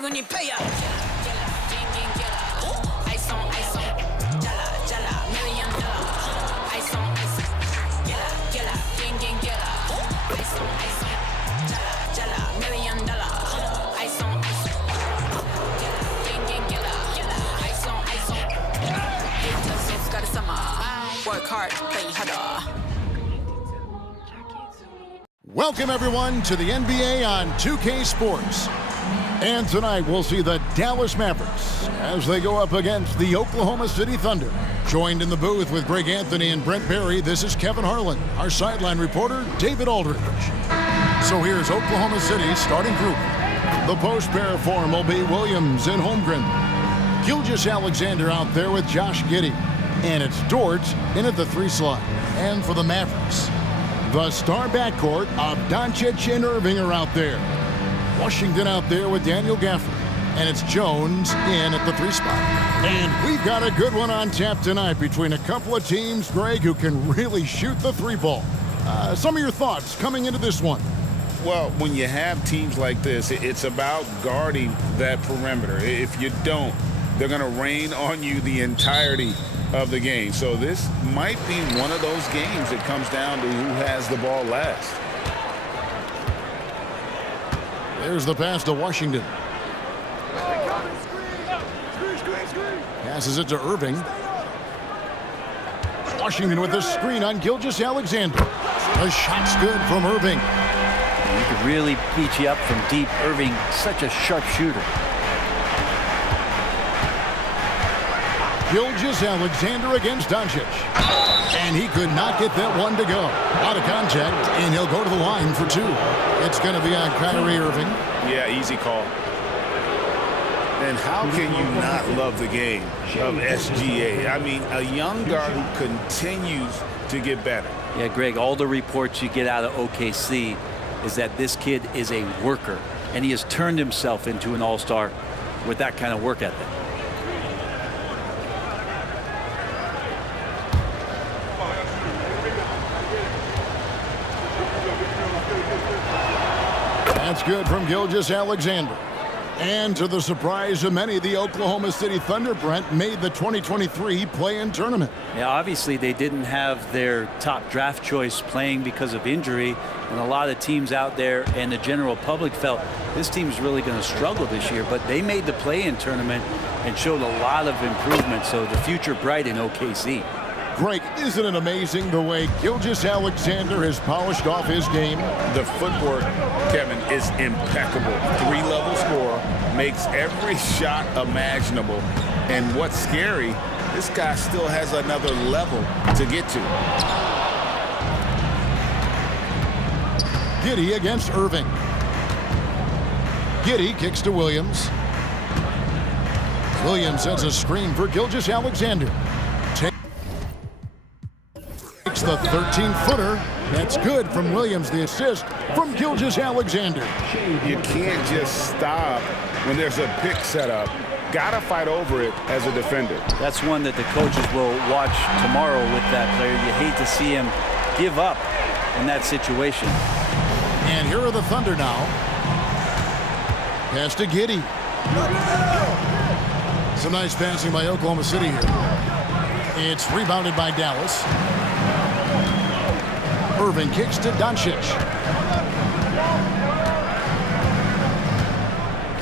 when you pay up. Ice on, jala, jala, $1 million. Ice on, jala, gang, jala. Ice on, jala, jala, $1 million. Ice on, gang, jala. Ice on, just got a summer. Work hard, play harder. Welcome, everyone, to the NBA on 2K Sports. And tonight, we'll see the Dallas Mavericks as they go up against the Oklahoma City Thunder. Joined in the booth with Greg Anthony and Brent Barry, this is Kevin Harlan. Our sideline reporter, David Aldridge. So here's Oklahoma City's starting group. The post pair form will be Williams and Holmgren. Gilgeous-Alexander out there with Josh Giddey. And it's Dort in at the 3 slot. And for the Mavericks, the star backcourt of Doncic and Irving are out there. Washington out there with Daniel Gafford. And it's Jones in at the 3 spot. And we've got a good one on tap tonight between a couple of teams, Greg, who can really shoot the 3 ball. Some of your thoughts coming into this one. Well, when you have teams like this, it's about guarding that perimeter. If you don't, they're going to rain on you the entirety of the game. So this might be one of those games that comes down to who has the ball last. There's the pass to Washington. Passes it to Irving. Washington with a screen on Gilgeous-Alexander. The shot's good from Irving. He could really beat you up from deep. Irving, such a sharp shooter. Gilgeous-Alexander against Doncic. And he could not get that one to go. Out of contact, and he'll go to the line for 2. It's going to be on Kyrie Irving. Yeah, easy call. And how can you not love the game of SGA? I mean, a young guard who continues to get better. Yeah, Greg, all the reports you get out of OKC is that this kid is a worker, and he has turned himself into an all-star with that kind of work ethic. That's good from Gilgeous-Alexander. And to the surprise of many, the Oklahoma City Thunder, Brent, made the 2023 play-in tournament. Yeah, obviously they didn't have their top draft choice playing because of injury, and a lot of teams out there and the general public felt this team's really going to struggle this year, but they made the play-in tournament and showed a lot of improvement, so the future bright in OKC. Greg, isn't it amazing the way Gilgeous-Alexander has polished off his game? The footwork, Kevin, is impeccable. 3-level scorer, makes every shot imaginable. And what's scary, this guy still has another level to get to. Giddey against Irving. Giddey kicks to Williams. Williams sends a screen for Gilgeous-Alexander. The 13-footer. That's good from Williams. The assist from Gilgeous-Alexander. You can't just stop when there's a pick set up. Gotta fight over it as a defender. That's one that the coaches will watch tomorrow with that player. You hate to see him give up in that situation. And here are the Thunder now. Pass to Giddey. Some nice passing by Oklahoma City here. It's rebounded by Dallas. Irving kicks to Doncic.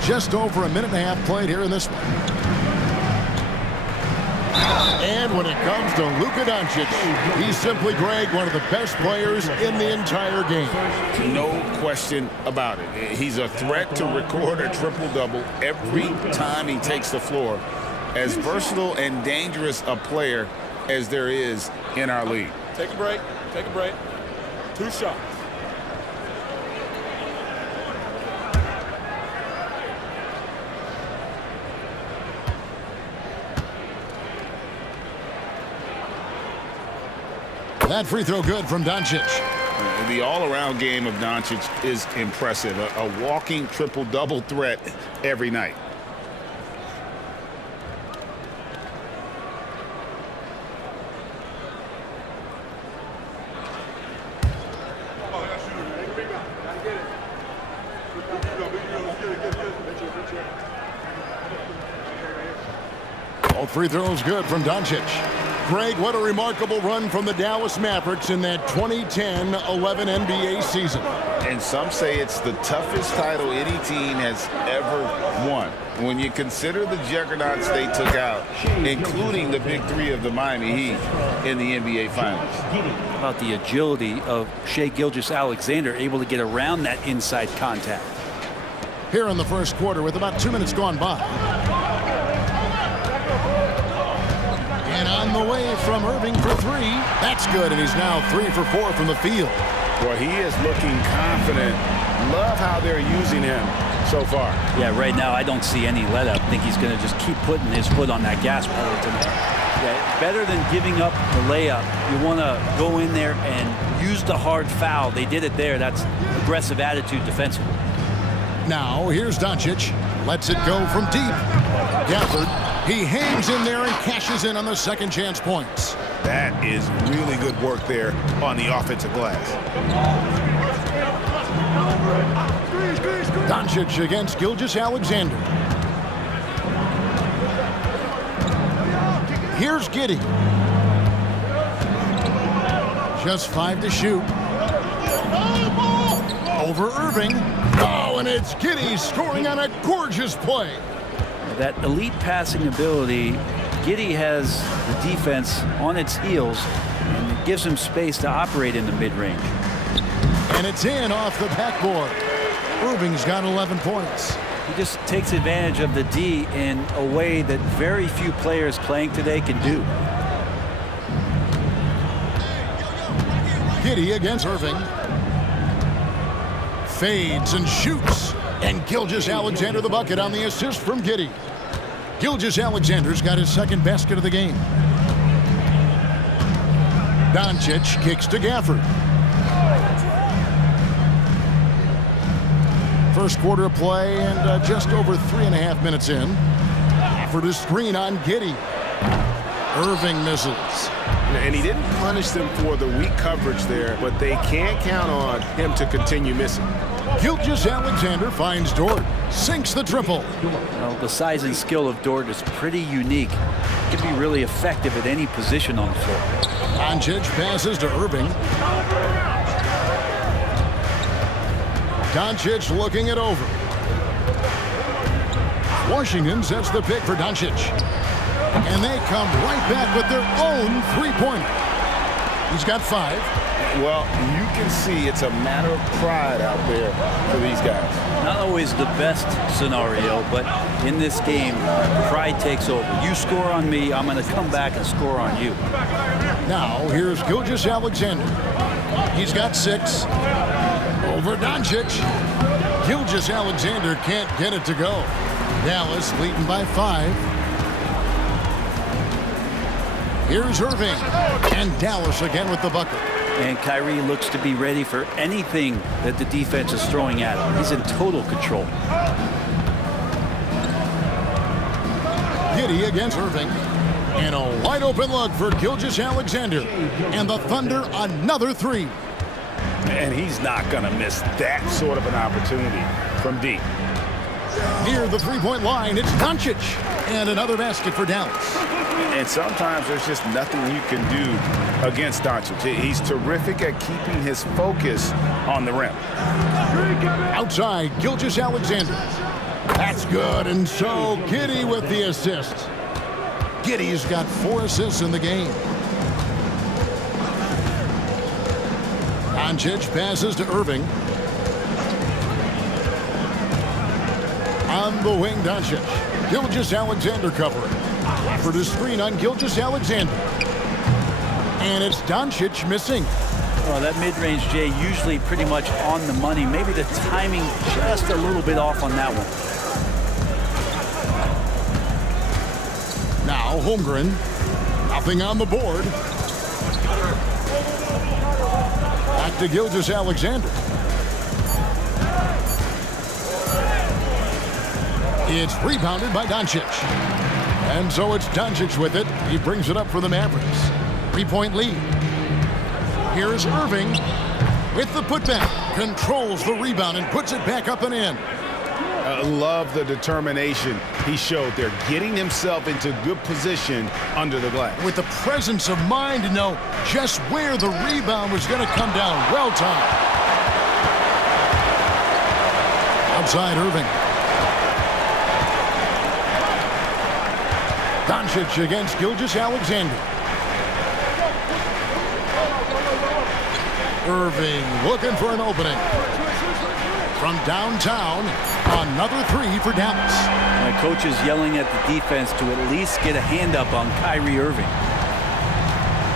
Just over a minute and a half played here in this one. And when it comes to Luka Doncic, he's simply, Greg, one of the best players in the entire game. No question about it. He's a threat to record a triple-double every time he takes the floor. As versatile and dangerous a player as there is in our league. Take a break. Take a break. 2 shots. That free throw good from Doncic. The all-around game of Doncic is impressive. A walking triple-double threat every night. Both free throws good from Doncic. Greg, what a remarkable run from the Dallas Mavericks in that 2010-11 NBA season. And some say it's the toughest title any team has ever won. When you consider the juggernauts they took out, including the big three of the Miami Heat in the NBA Finals. How about the agility of Shai Gilgeous-Alexander, able to get around that inside contact. Here in the first quarter with about 2 minutes gone by. And on the way from Irving for three. That's good, and he's now 3 for 4 from the field. Well, he is looking confident. Love how they're using him so far. Yeah, right now I don't see any let up. I think he's going to just keep putting his foot on that gas pedal tonight. Yeah, better than giving up the layup. You want to go in there and use the hard foul. They did it there. That's aggressive attitude defensively. Now here's Doncic. Lets it go from deep. Gafford. He hangs in there and cashes in on the second chance points. That is really good work there on the offensive glass. Doncic against Gilgeous-Alexander. Here's Giddey. Just 5 to shoot. Over Irving. Oh, and it's Giddey scoring on a gorgeous play. That elite passing ability, Giddey has the defense on its heels, and it gives him space to operate in the mid-range. And it's in off the backboard. Irving's got 11 points. He just takes advantage of the D in a way that very few players playing today can do. Giddey against Irving. Fades and shoots. And Gilgeous-Alexander the bucket on the assist from Giddey. Gilgeous-Alexander's got his second basket of the game. Doncic kicks to Gafford. First quarter of play and just over 3.5 minutes in. Gafford is screen on Giddey. Irving misses. And he didn't punish them for the weak coverage there, but they can't count on him to continue missing. Gilgeous-Alexander finds Dort. Sinks the triple. Well, the size and skill of Dort is pretty unique. He can be really effective at any position on the floor. Doncic passes to Irving. Doncic looking it over. Washington sets the pick for Doncic. And they come right back with their own three-pointer. He's got 5. Well, you can see it's a matter of pride out there for these guys. Not always the best scenario, but in this game, pride takes over. You score on me, I'm going to come back and score on you. Now, here's Gilgeous-Alexander. He's got 6. Over Doncic. Gilgeous-Alexander can't get it to go. Dallas leading by 5. Here's Irving. And Dallas again with the bucket. And Kyrie looks to be ready for anything that the defense is throwing at him. He's in total control. Giddey against Irving. And a wide open look for Gilgeous-Alexander. And the Thunder another 3. And he's not going to miss that sort of an opportunity from deep. Near the three-point line, it's Doncic. And another basket for Dallas. And sometimes there's just nothing you can do against Doncic. He's terrific at keeping his focus on the rim. Outside, Gilgeous-Alexander. That's good, and so Giddey with the assist. Giddey's got 4 assists in the game. Doncic passes to Irving. On the wing, Doncic. Gilgeous-Alexander covering. For the screen on Gilgeous-Alexander. And it's Doncic missing. Well, that mid-range, Jay, usually pretty much on the money. Maybe the timing just a little bit off on that one. Now Holmgren. Nothing on the board. Back to Gilgeous-Alexander. It's rebounded by Doncic. And so it's Doncic with it. He brings it up for the Mavericks. 3-point lead. Here's Irving with the putback. Controls the rebound and puts it back up and in. Love the determination he showed there, getting himself into good position under the glass. With the presence of mind to know just where the rebound was going to come down. Well timed. Outside Irving. Doncic against Gilgeous-Alexander. Irving looking for an opening. From downtown, another three for Dallas. My coach is yelling at the defense to at least get a hand up on Kyrie Irving.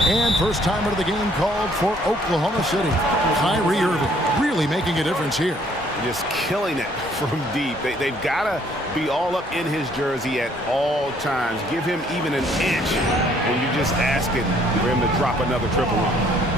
And first timer of the game called for Oklahoma City. Kyrie Irving really making a difference here. Just killing it from deep. They've got to be all up in his jersey at all times. Give him even an inch when you're just asking for him to drop another triple on him.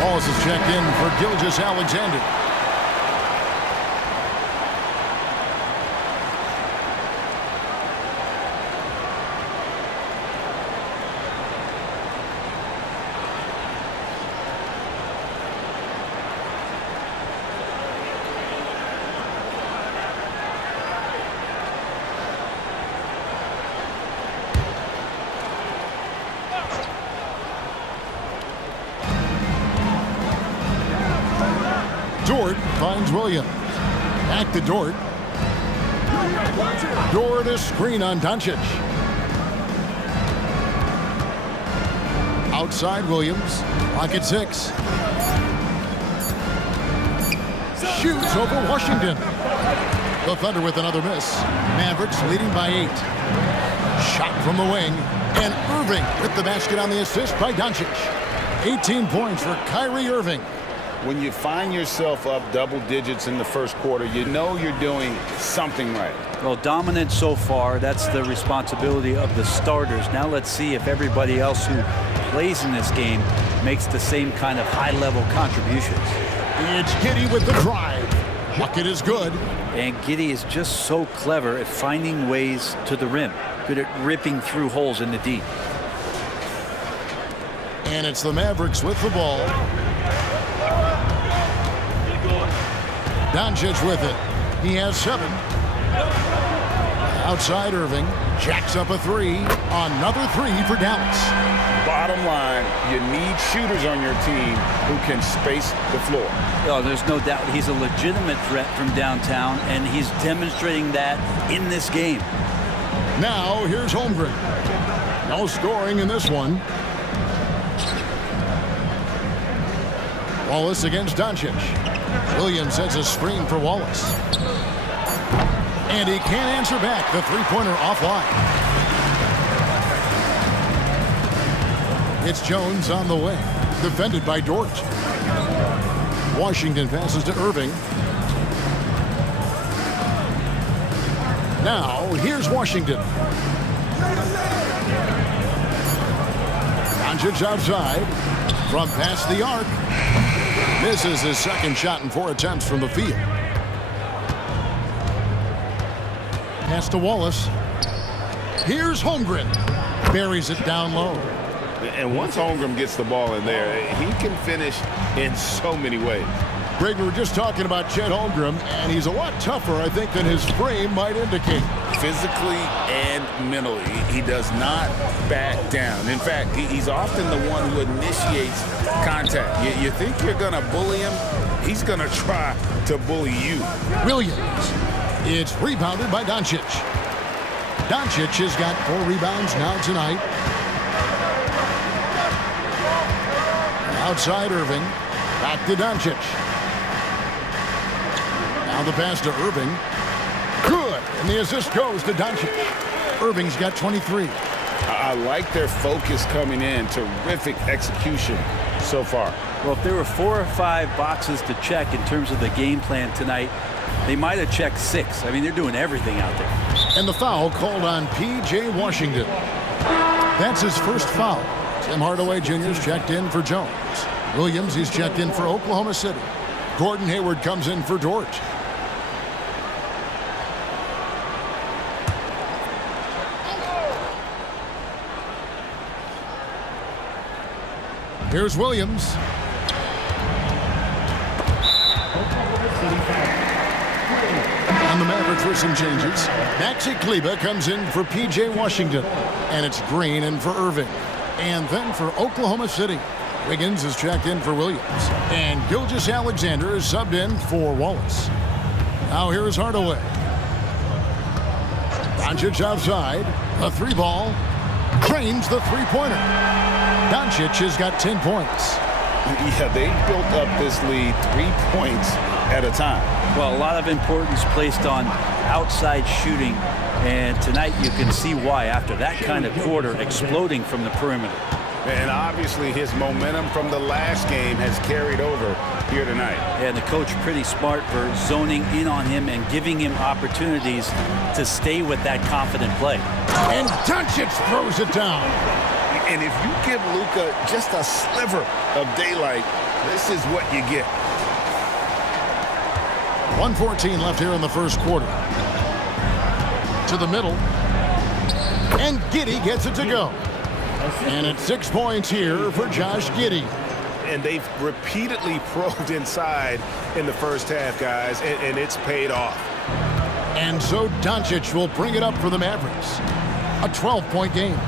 Wallace is checked in for Gilgeous-Alexander. Dort finds Williams. Back to Dort. Dort a screen on Doncic. Outside Williams. Lock at 6. Shoots over Washington. The Thunder with another miss. Mavericks leading by 8. Shot from the wing. And Irving with the basket on the assist by Doncic. 18 points for Kyrie Irving. When you find yourself up double digits in the first quarter, you know you're doing something right. Well, dominant so far. That's the responsibility of the starters. Now let's see if everybody else who plays in this game makes the same kind of high-level contributions. It's Giddey with the drive. Bucket is good. And Giddey is just so clever at finding ways to the rim. Good at ripping through holes in the D. And it's the Mavericks with the ball. Doncic with it. He has 7. Outside Irving. Jacks up a 3. Another 3 for Dallas. Bottom line, you need shooters on your team who can space the floor. Oh, there's no doubt he's a legitimate threat from downtown, and he's demonstrating that in this game. Now, here's Holmgren. No scoring in this one. Wallace against Doncic. Williams sets a screen for Wallace. And he can't answer back. The three-pointer offline. It's Jones on the way. Defended by Dort. Washington passes to Irving. Now, here's Washington. Doncic outside. From past the arc. Misses his second shot in 4 attempts from the field. Pass to Wallace. Here's Holmgren. Buries it down low. And once Holmgren gets the ball in there, he can finish in so many ways. Greg, we were just talking about Chet Holmgren, and he's a lot tougher, I think, than his frame might indicate. physically and mentally. He does not back down. In fact, he's often the one who initiates contact. You think you're going to bully him? He's going to try to bully you. Williams. It's rebounded by Doncic. Doncic has got 4 rebounds now tonight. Outside Irving. Back to Doncic. Now the pass to Irving. Good. And the assist goes to Doncic. Irving's got 23. I like their focus coming in. Terrific execution so far. Well, if there were 4 or 5 boxes to check in terms of the game plan tonight, they might have checked 6. I mean, they're doing everything out there. And the foul called on P.J. Washington. That's his first foul. Tim Hardaway Jr.'s checked in for Jones. Williams, he's checked in for Oklahoma City. Gordon Hayward comes in for Dort. Here's Williams. And the Mavericks for some changes. Maxi Kleber comes in for P.J. Washington. And it's Green in for Irving. And then for Oklahoma City, Wiggins is checked in for Williams. And Gilgeous-Alexander is subbed in for Wallace. Now here's Hardaway. Doncic outside. A 3-ball. Drains the 3-pointer. Doncic has got 10 points. Yeah, they built up this lead 3 points at a time. Well, a lot of importance placed on outside shooting, and tonight you can see why after that kind of quarter exploding from the perimeter. And obviously his momentum from the last game has carried over here tonight. And the coach pretty smart for zoning in on him and giving him opportunities to stay with that confident play. And Doncic throws it down. And if you give Luka just a sliver of daylight, this is what you get. 1:14 left here in the first quarter. To the middle. And Giddey gets it to go. And it's 6 points here for Josh Giddey. And they've repeatedly probed inside in the first half, guys, and it's paid off. And so Doncic will bring it up for the Mavericks. A 12-point game.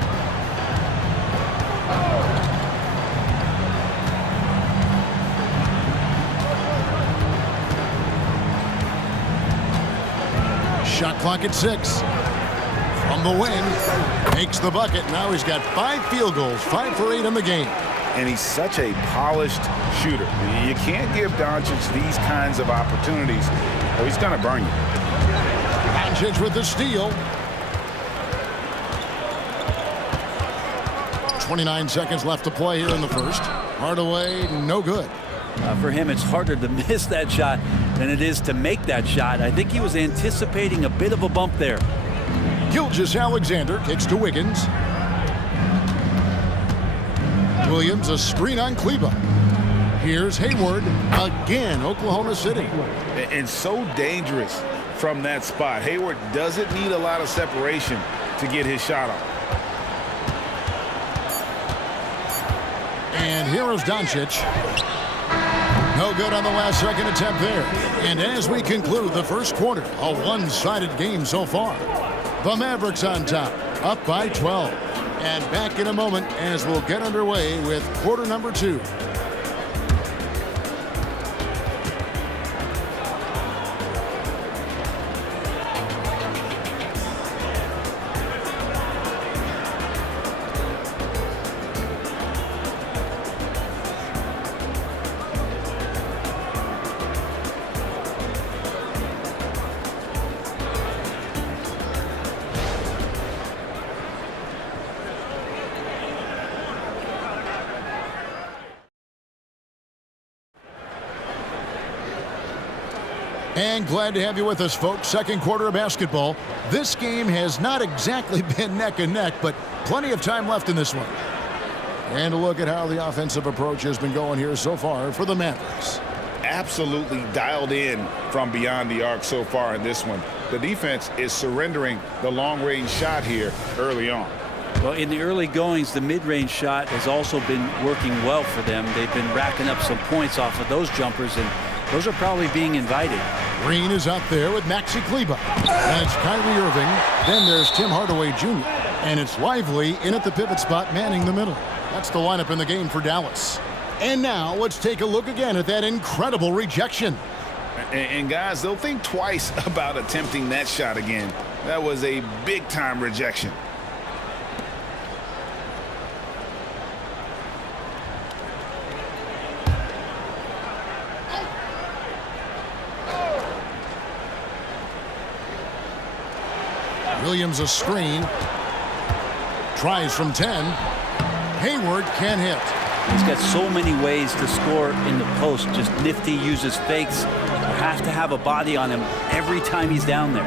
Shot clock at 6. From the wing, makes the bucket. Now he's got 5 field goals, 5 for 8 in the game. And he's such a polished shooter. You can't give Doncic these kinds of opportunities, or he's going to burn you. Doncic with the steal. 29 seconds left to play here in the first. Hardaway, no good. For him, it's harder to miss that shot than it is to make that shot. I think he was anticipating a bit of a bump there. Gilgeous-Alexander kicks to Wiggins. Williams, a screen on Kleber. Here's Hayward again, Oklahoma City. And so dangerous from that spot. Hayward doesn't need a lot of separation to get his shot off. And here is Doncic. No good on the last second attempt there. And as we conclude the first quarter, a one-sided game so far. The Mavericks on top, up by 12. And back in a moment as we'll get underway with quarter number 2. And glad to have you with us, folks. Second quarter of basketball. This game has not exactly been neck and neck, but plenty of time left in this one. And a look at how the offensive approach has been going here so far for the Mavericks. Absolutely dialed in from beyond the arc so far in this one. The defense is surrendering the long-range shot here early on. Well, in the early goings, the mid-range shot has also been working well for them. They've been racking up some points off of those jumpers, and those are probably being invited. Green is out there with Maxi Kleber. That's Kyrie Irving. Then there's Tim Hardaway Jr. And it's Lively in at the pivot spot, manning the middle. That's the lineup in the game for Dallas. And now let's take a look again at that incredible rejection. And guys, they'll think twice about attempting that shot again. That was a big-time rejection. Williams a screen. Tries from 10. Hayward can't hit. He's got so many ways to score in the post. Just nifty, uses fakes. You have to have a body on him every time he's down there.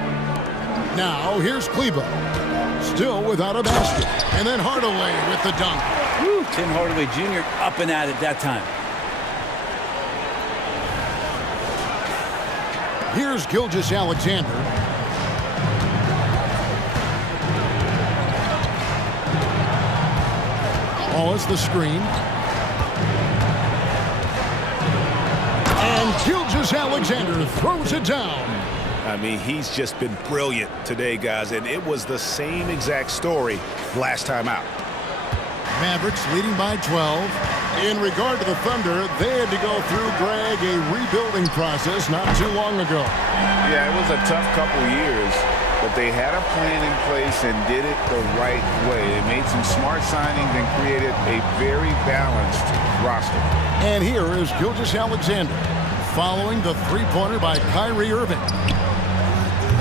Now here's Kleber. Still without a basket. And then Hardaway with the dunk. Woo, Tim Hardaway Jr. up and at it that time. Here's Gilgeous-Alexander. Wallace the screen. And Gilgeous-Alexander throws it down. I mean, he's just been brilliant today, guys, and it was the same exact story last time out. Mavericks leading by 12. In regard to the Thunder, they had to go through, Greg, a rebuilding process not too long ago. Yeah, it was a tough couple years, but they had a plan in place and did it the right way. They made some smart signings and created a very balanced roster. And here is Gilgeous-Alexander following the three-pointer by Kyrie Irving.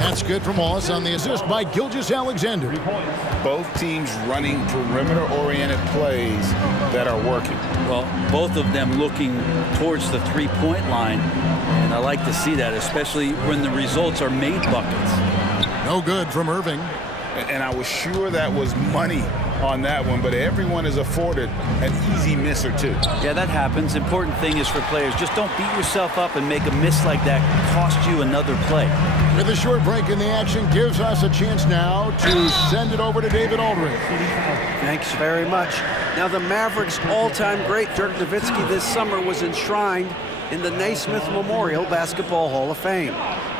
That's good from Wallace on the assist by Gilgeous-Alexander. Both teams running perimeter-oriented plays that are working. Well, both of them looking towards the three-point line, and I like to see that, especially when the results are made buckets. No good from Irving. And I was sure that was money on that one, but everyone is afforded an easy miss or two. Yeah, that happens. Important thing is for players, just don't beat yourself up and make a miss like that cost you another play. With a short break in the action, gives us a chance now to send it over to David Aldridge. Thanks very much. Now, the Mavericks' all-time great Dirk Nowitzki this summer was enshrined in the Naismith Memorial Basketball Hall of Fame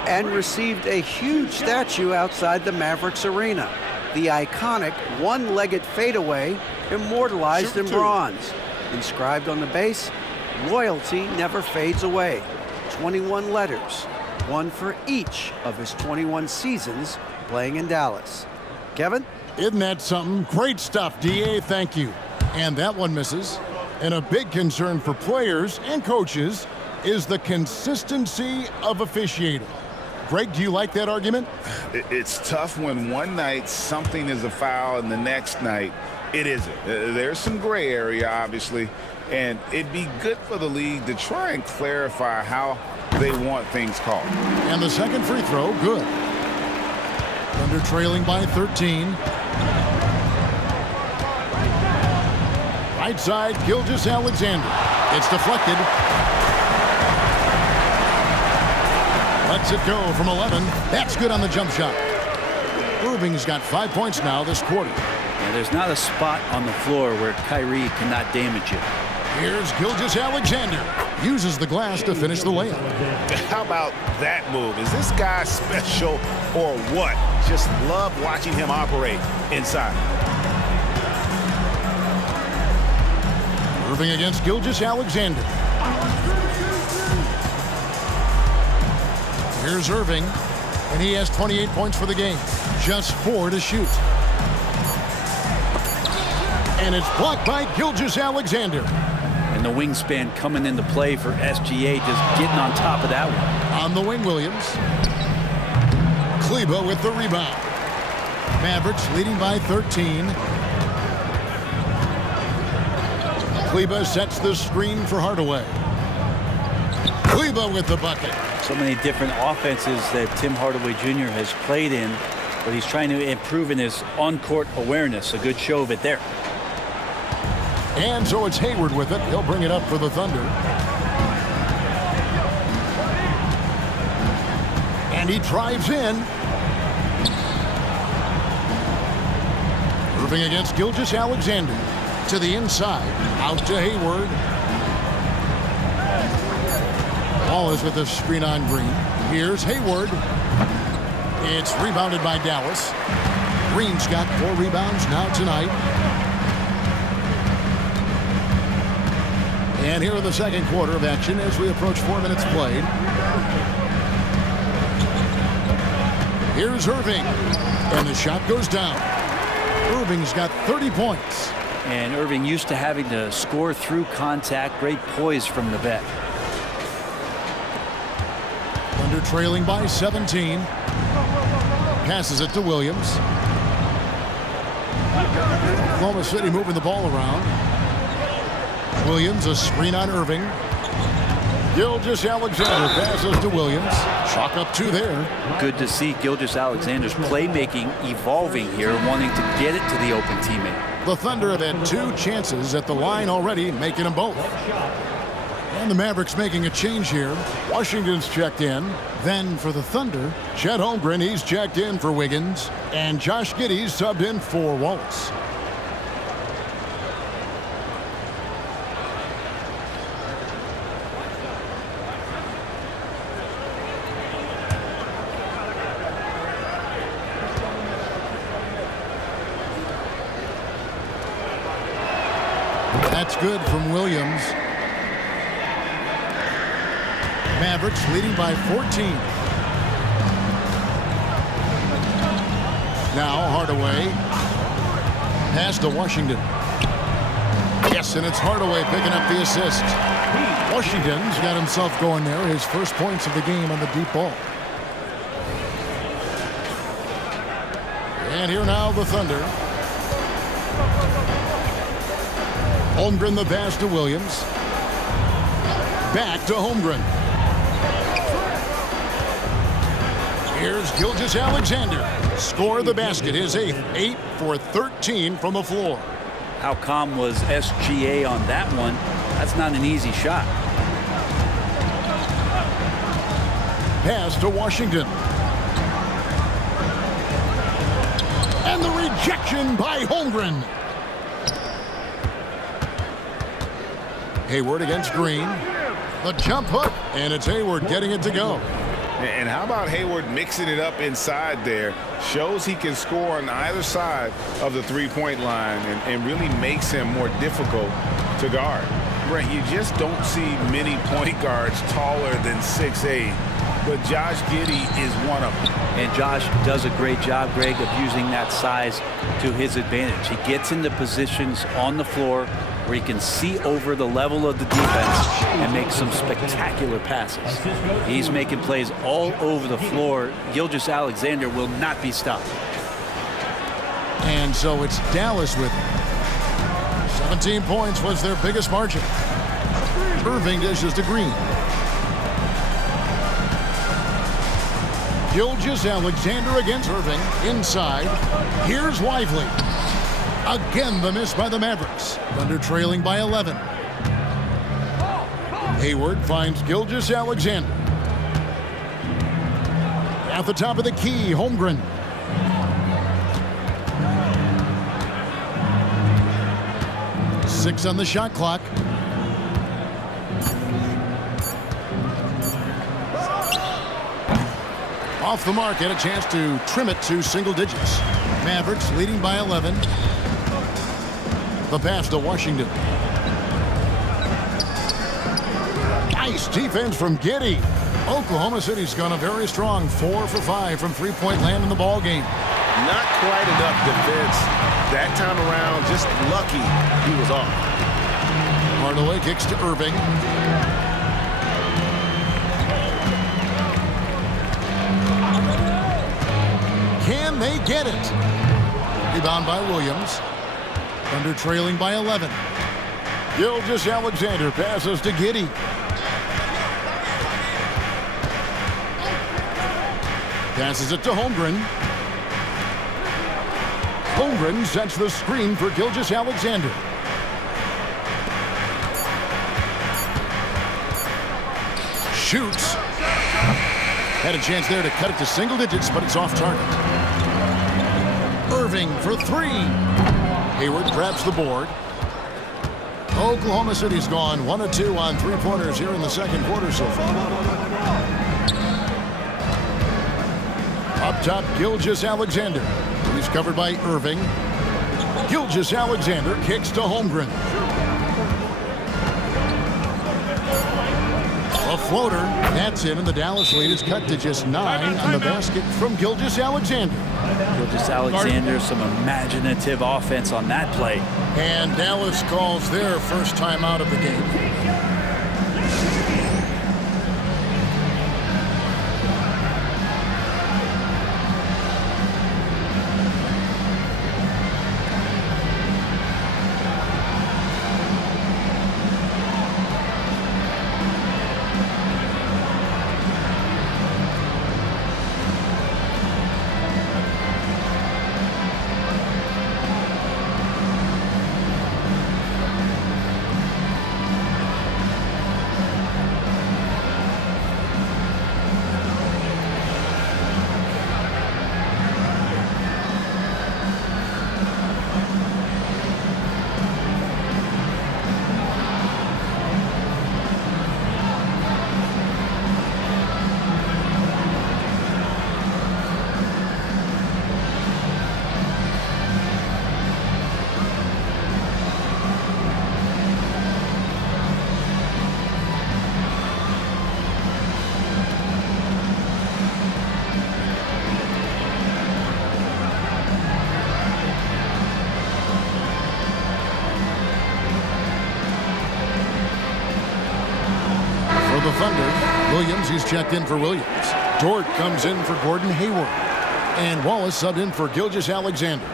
and received a huge statue outside the Mavericks arena. The iconic one-legged fadeaway immortalized in bronze. Inscribed on the base, loyalty never fades away. 21 letters, one for each of his 21 seasons playing in Dallas. Kevin? Isn't that something? Great stuff, D.A. Thank you. And that one misses. And a big concern for players and coaches is the consistency of officiating. Greg, do you like that argument? It's tough when one night something is a foul and the next night it isn't. There's some gray area, obviously, and it'd be good for the league to try and clarify how they want things called. And the second free throw, good. Thunder trailing by 13. Right side, Gilgeous-Alexander. It's deflected. Lets it go from 11. That's good on the jump shot. Irving's got 5 points now this quarter. Yeah, there's not a spot on the floor where Kyrie cannot damage it. Here's Gilgeous-Alexander. Uses the glass to finish the layup. How about that move? Is this guy special or what? Just love watching him operate inside. Irving against Gilgeous-Alexander. Here's Irving, and he has 28 points for the game. Just 4 to shoot. And it's blocked by Gilgeous-Alexander. And the wingspan coming into play for SGA, just getting on top of that one. On the wing, Williams. Kleber with the rebound. Mavericks leading by 13. Kleber sets the screen for Hardaway. Kleber with the bucket. So many different offenses that Tim Hardaway Jr. has played in, but he's trying to improve in his on-court awareness. A good show of it there. And so it's Hayward with it. He'll bring it up for the Thunder. And he drives in. Irving against Gilgeous-Alexander. To the inside. Out to Hayward. Ball is with a screen on Green. Here's Hayward. It's rebounded by Dallas. Green's got 4 rebounds now tonight. And here in the second quarter of action as we approach 4 minutes played. Here's Irving. And the shot goes down. Irving's got 30 points. And Irving used to having to score through contact. Great poise from the vet. Thunder trailing by 17. Passes it to Williams. Oklahoma City moving the ball around. Williams, a screen on Irving. Gilgeous-Alexander passes to Williams. Chalk up 2 there. Good to see Gilgeous-Alexander's playmaking evolving here, wanting to get it to the open teammate. The Thunder have had 2 chances at the line already, making them both. And the Mavericks making a change here. Washington's checked in. Then for the Thunder, Chet Holmgren, he's checked in for Wiggins. And Josh Giddey's subbed in for Wallace. That's good from Williams. Mavericks leading by 14. Now Hardaway. Pass to Washington. Yes, and it's Hardaway picking up the assist. Washington's got himself going there. His first points of the game on the deep ball. And here now the Thunder. Holmgren the pass to Williams. Back to Holmgren. Here's Gilgeous-Alexander. Score the basket, his 8th. 8 for 13 from the floor. How calm was SGA on that one? That's not an easy shot. Pass to Washington. And the rejection by Holmgren. Hayward against Green. The jump hook, and it's Hayward getting it to go. And how about Hayward mixing it up inside there? Shows he can score on either side of the three-point line and really makes him more difficult to guard. Right, you just don't see many point guards taller than 6'8", but Josh Giddey is one of them. And Josh does a great job, Greg, of using that size to his advantage. He gets into positions on the floor where he can see over the level of the defense and make some spectacular passes. He's making plays all over the floor. Gilgeous-Alexander will not be stopped. And so it's Dallas with 17 points was their biggest margin. Irving dishes to Green. Gilgeous-Alexander against Irving. Inside. Here's Lively. Again, the miss by the Mavericks. Thunder trailing by 11. Hayward finds Gilgeous-Alexander. At the top of the key, Holmgren. Six on the shot clock. Off the mark, and a chance to trim it to single digits. Mavericks leading by 11. The pass to Washington. Nice defense from Giddey. Oklahoma City's gone a very strong 4 for 5 from three-point land in the ball game. Not quite enough defense that time around. Just lucky he was off. Hardaway kicks to Irving. Can they get it? Rebound by Williams. Thunder trailing by 11. Gilgeous-Alexander passes to Giddey. Passes it to Holmgren. Holmgren sets the screen for Gilgeous-Alexander. Shoots. Had a chance there to cut it to single digits, but it's off target. Irving for 3. Hayward grabs the board. Oklahoma City's gone 1 of 2 on three-pointers here in the second quarter so far. Up top, Gilgeous-Alexander. He's covered by Irving. Gilgeous-Alexander kicks to Holmgren. A floater. That's in, and the Dallas lead is cut to just 9 on the basket from Gilgeous-Alexander. Gilgeous-Alexander, some imaginative offense on that play. And Dallas calls their first time out of the game. The Thunder, Williams, he's checked in for Williams. Dort comes in for Gordon Hayward. And Wallace subbed in for Gilgeous-Alexander.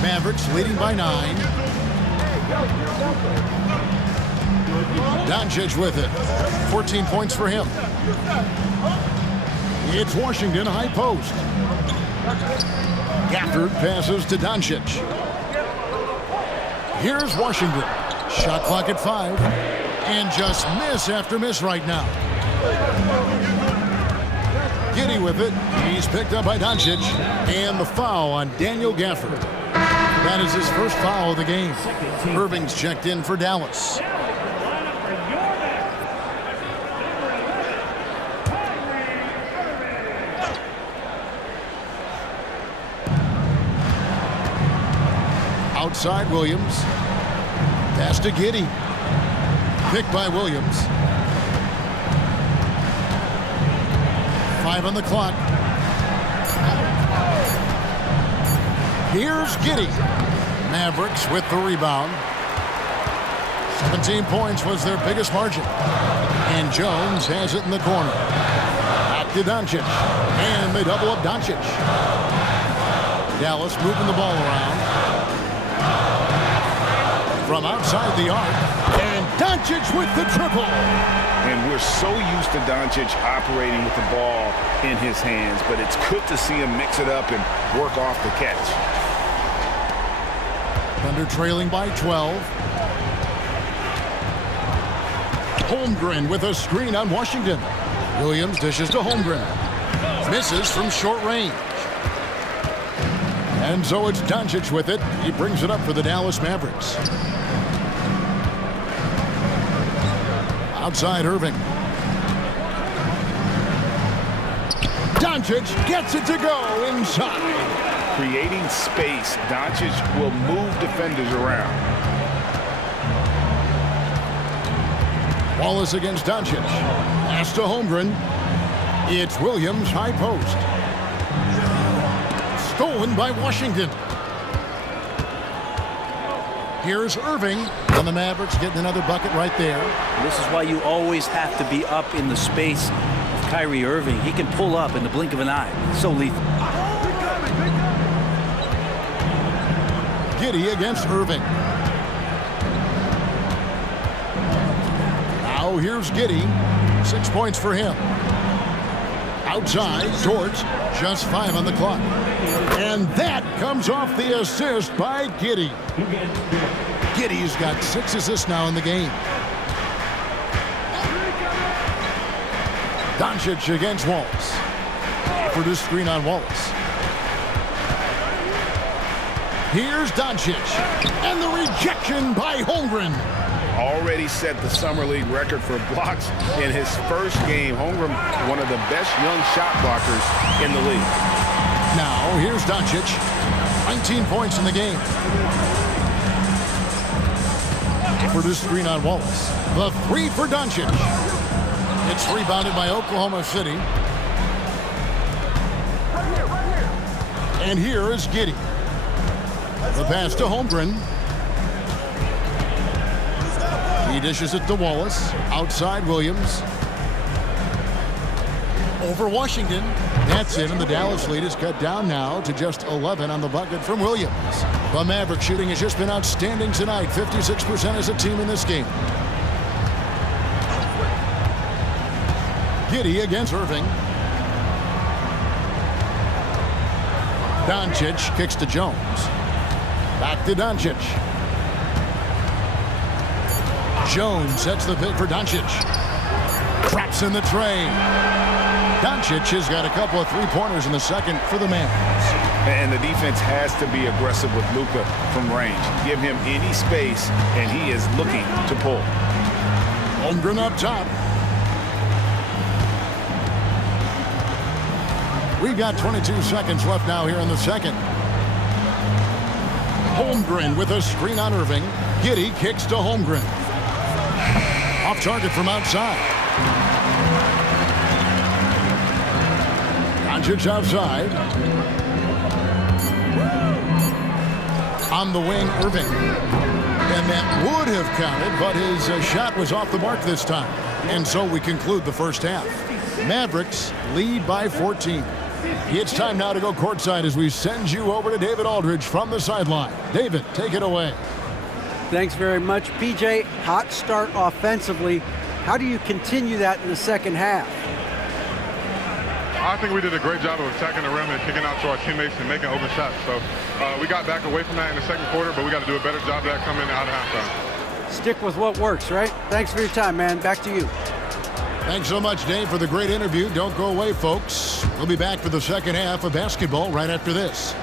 Mavericks leading by 9. Doncic with it. 14 points for him. It's Washington high post. Gafford passes to Doncic. Here's Washington. Shot clock at 5. And just miss after miss right now. Giddey with it. He's picked up by Doncic. And the foul on Daniel Gafford. That is his first foul of the game. Irving's checked in for Dallas. Outside Williams. Pass to Giddey. Picked by Williams. 5 on the clock. Here's Giddey. Mavericks with the rebound. 17 points was their biggest margin. And Jones has it in the corner. Back to Doncic. And they double up Doncic. Dallas moving the ball around. From outside the arc. And Doncic with the triple. And we're so used to Doncic operating with the ball in his hands, but it's good to see him mix it up and work off the catch. Thunder trailing by 12. Holmgren with a screen on Washington. Williams dishes to Holmgren. Misses from short range. And so it's Doncic with it. He brings it up for the Dallas Mavericks. Outside Irving. Doncic gets it to go inside. Creating space, Doncic will move defenders around. Wallace against Doncic. Pass to Holmgren. It's Williams high post. Stolen by Washington. Here's Irving. And the Mavericks getting another bucket right there. This is why you always have to be up in the space of Kyrie Irving. He can pull up in the blink of an eye. So lethal. Giddey against Irving. Now here's Giddey. 6 points for him. Outside, Dort, just 5 on the clock. And that comes off the assist by Giddey. Giddey's got 6 assists now in the game. Doncic against Wallace. For this screen on Wallace. Here's Doncic. And the rejection by Holmgren. Already set the Summer League record for blocks in his first game. Holmgren, one of the best young shot blockers in the league. Now, here's Doncic. 19 points in the game. For this screen on Wallace. The 3 for Doncic. It's rebounded by Oklahoma City. And here is Giddey. The pass to Holmgren. He dishes it to Wallace. Outside Williams. Over Washington. That's it, and the Dallas lead is cut down now to just 11 on the bucket from Williams. The Mavericks shooting has just been outstanding tonight. 56% as a team in this game. Giddey against Irving. Doncic kicks to Jones. Back to Doncic. Jones sets the pick for Doncic. Traps in the tray. Doncic has got a couple of 3-pointers in the second for the Mavericks. And the defense has to be aggressive with Luka from range. Give him any space, and he is looking to pull. Holmgren up top. We've got 22 seconds left now here in the second. Holmgren with a screen on Irving. Giddey kicks to Holmgren. Off target from outside. Doncic outside. On the wing, Irving. And that would have counted, but his shot was off the mark this time. And so we conclude the first half. Mavericks lead by 14. It's time now to go courtside as we send you over to David Aldridge from the sideline. David, take it away. Thanks very much, PJ. Hot start offensively. How do you continue that in the second half? I think we did a great job of attacking the rim and kicking out to our teammates and making open shots. So we got back away from that in the second quarter, but we got to do a better job of that coming out of halftime. Stick with what works, right? Thanks for your time, man. Back to you. Thanks so much, Dave, for the great interview. Don't go away, folks. We'll be back for the second half of basketball right after this.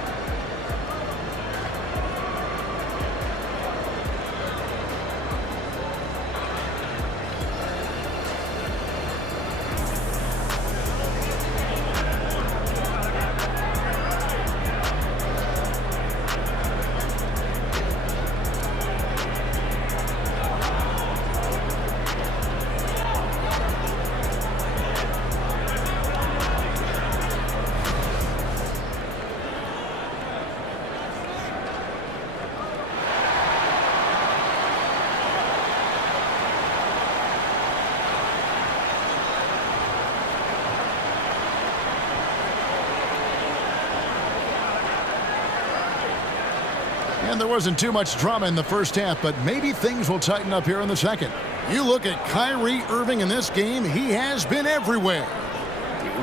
And there wasn't too much drama in the first half, but maybe things will tighten up here in the second. You look at Kyrie Irving in this game, he has been everywhere.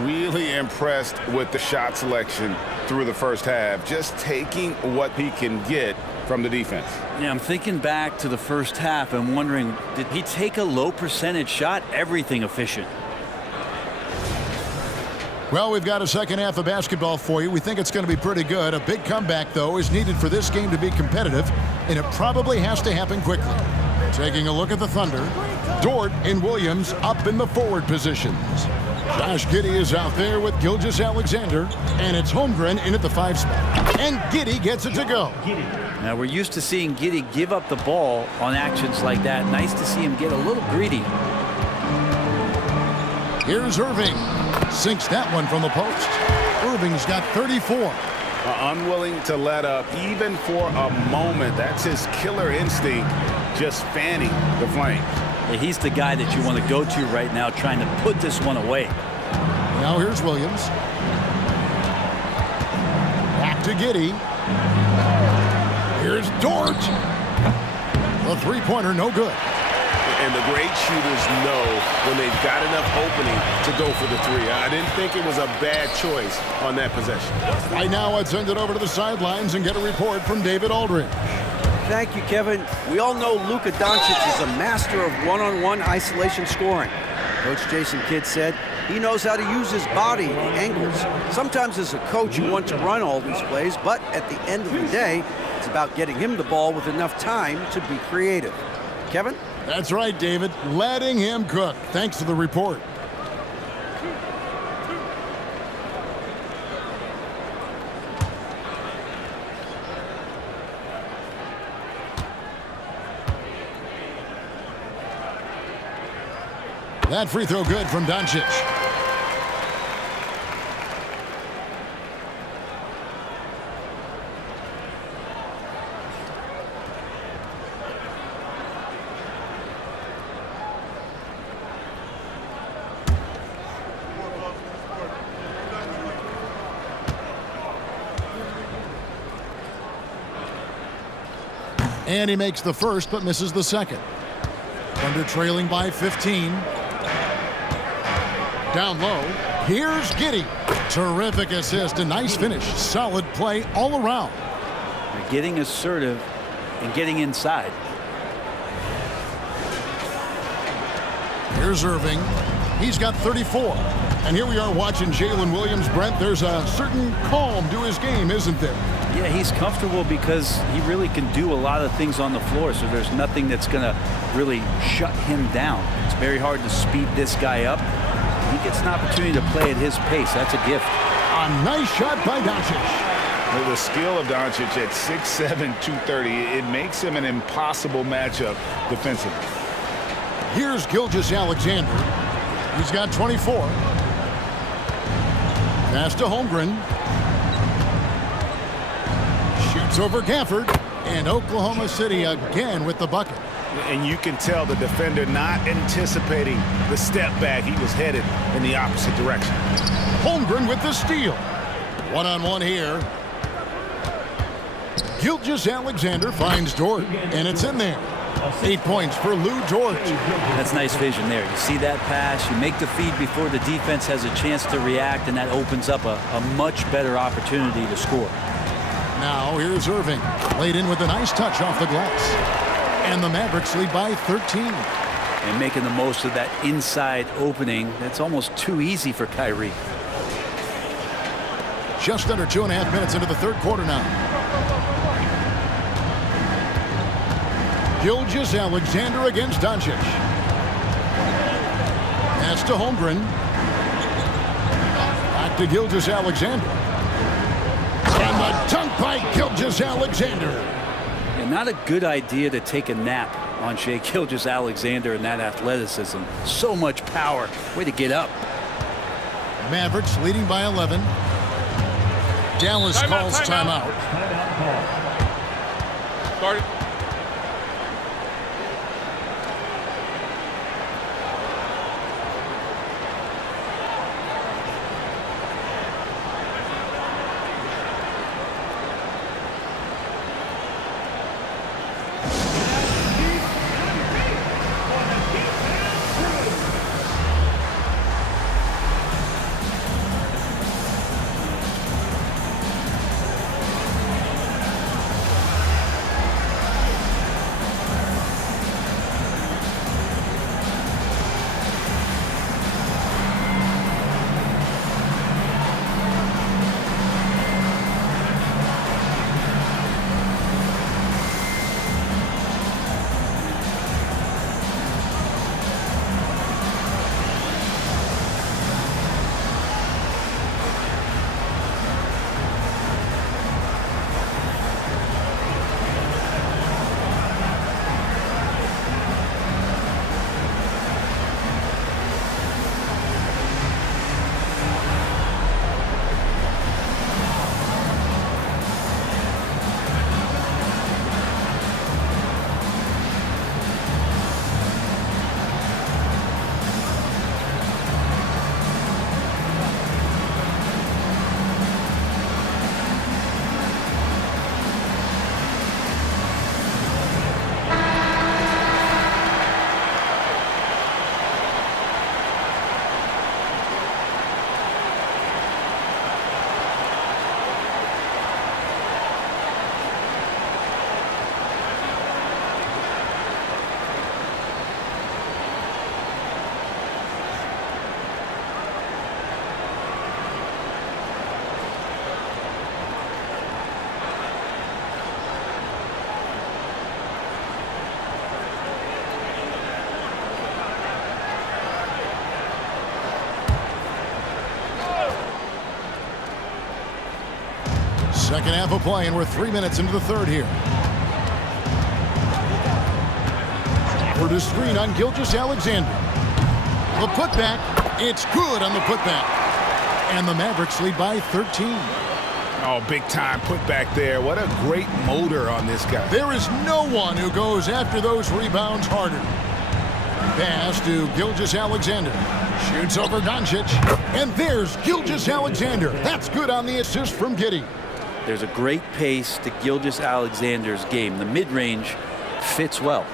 Really impressed with the shot selection through the first half, just taking what he can get from the defense. Yeah, I'm thinking back to the first half and wondering, did he take a low percentage shot? Everything efficient. Well, we've got a second half of basketball for you. We think it's going to be pretty good. A big comeback, though, is needed for this game to be competitive, and it probably has to happen quickly. Taking a look at the Thunder, Dort and Williams up in the forward positions. Josh Giddey is out there with Gilgeous-Alexander, and it's Holmgren in at the 5 spot. And Giddey gets it to go. Now, we're used to seeing Giddey give up the ball on actions like that. Nice to see him get a little greedy. Here's Irving. Sinks that one from the post. Irving's got 34. Unwilling to let up even for a moment. That's his killer instinct, just fanning the flame. Yeah, he's the guy that you want to go to right now, trying to put this one away. Now here's Williams. Back to Giddey. Here's Dort. The three-pointer, no good. And the great shooters know when they've got enough opening to go for the three. I didn't think it was a bad choice on that possession. Right now, I'd send it over to the sidelines and get a report from David Aldridge. Thank you, Kevin. We all know Luka Doncic is a master of one-on-one isolation scoring. Coach Jason Kidd said he knows how to use his body and angles. Sometimes as a coach, you want to run all these plays, but at the end of the day, it's about getting him the ball with enough time to be creative. Kevin? That's right, David. Letting him cook. Thanks for the report. That free throw good from Doncic. And he makes the first but misses the second. Thunder trailing by 15. Down low, here's Giddey. Terrific assist, a nice finish. Solid play all around. They're getting assertive and getting inside. Here's Irving. He's got 34. And here we are watching Jalen Williams. Brent, there's a certain calm to his game, isn't there? Yeah, he's comfortable because he really can do a lot of things on the floor, so there's nothing that's going to really shut him down. It's very hard to speed this guy up. He gets an opportunity to play at his pace. That's a gift. A nice shot by Doncic. The skill of Doncic at 6'7", 230, it makes him an impossible matchup defensively. Here's Gilgeous-Alexander. He's got 24. Pass to Holmgren. Shoots over Gafford. And Oklahoma City again with the bucket. And you can tell the defender not anticipating the step back. He was headed in the opposite direction. Holmgren with the steal. One-on-one here. Gilgeous-Alexander finds Dort, and it's in there. 8 points for Lou Dort. That's nice vision there. You see that pass, you make the feed before the defense has a chance to react, and that opens up a much better opportunity to score. Now here's Irving. Laid in with a nice touch off the glass. And the Mavericks lead by 13. And making the most of that inside opening. That's almost too easy for Kyrie. Just under 2.5 minutes into the third quarter now. Gilgeous-Alexander against Doncic. Pass to Holmgren. Back to Gilgeous-Alexander. And the dunk by Gilgeous-Alexander. And not a good idea to take a nap on Shai Gilgeous-Alexander and that athleticism. So much power. Way to get up. Mavericks leading by 11. Dallas calls timeout. Started. Second half of play, and we're 3 minutes into the third here. For the screen on Gilgeous-Alexander. The putback. It's good on the putback. And the Mavericks lead by 13. Oh, big time putback there. What a great motor on this guy. There is no one who goes after those rebounds harder. Pass to Gilgeous-Alexander. Shoots over Doncic. And there's Gilgeous-Alexander. That's good on the assist from Giddey. There's a great pace to Gilgeous-Alexander's game. The mid-range fits well.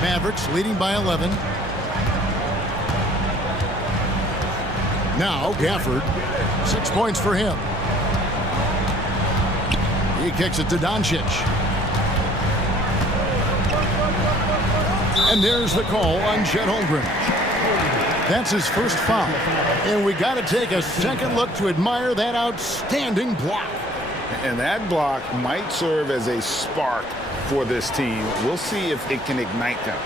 Mavericks leading by 11. Now Gafford. 6 points for him. He kicks it to Doncic. And there's the call on Chet Holmgren. That's his first foul. And we got to take a second look to admire that outstanding block. And that block might serve as a spark for this team. We'll see if it can ignite them.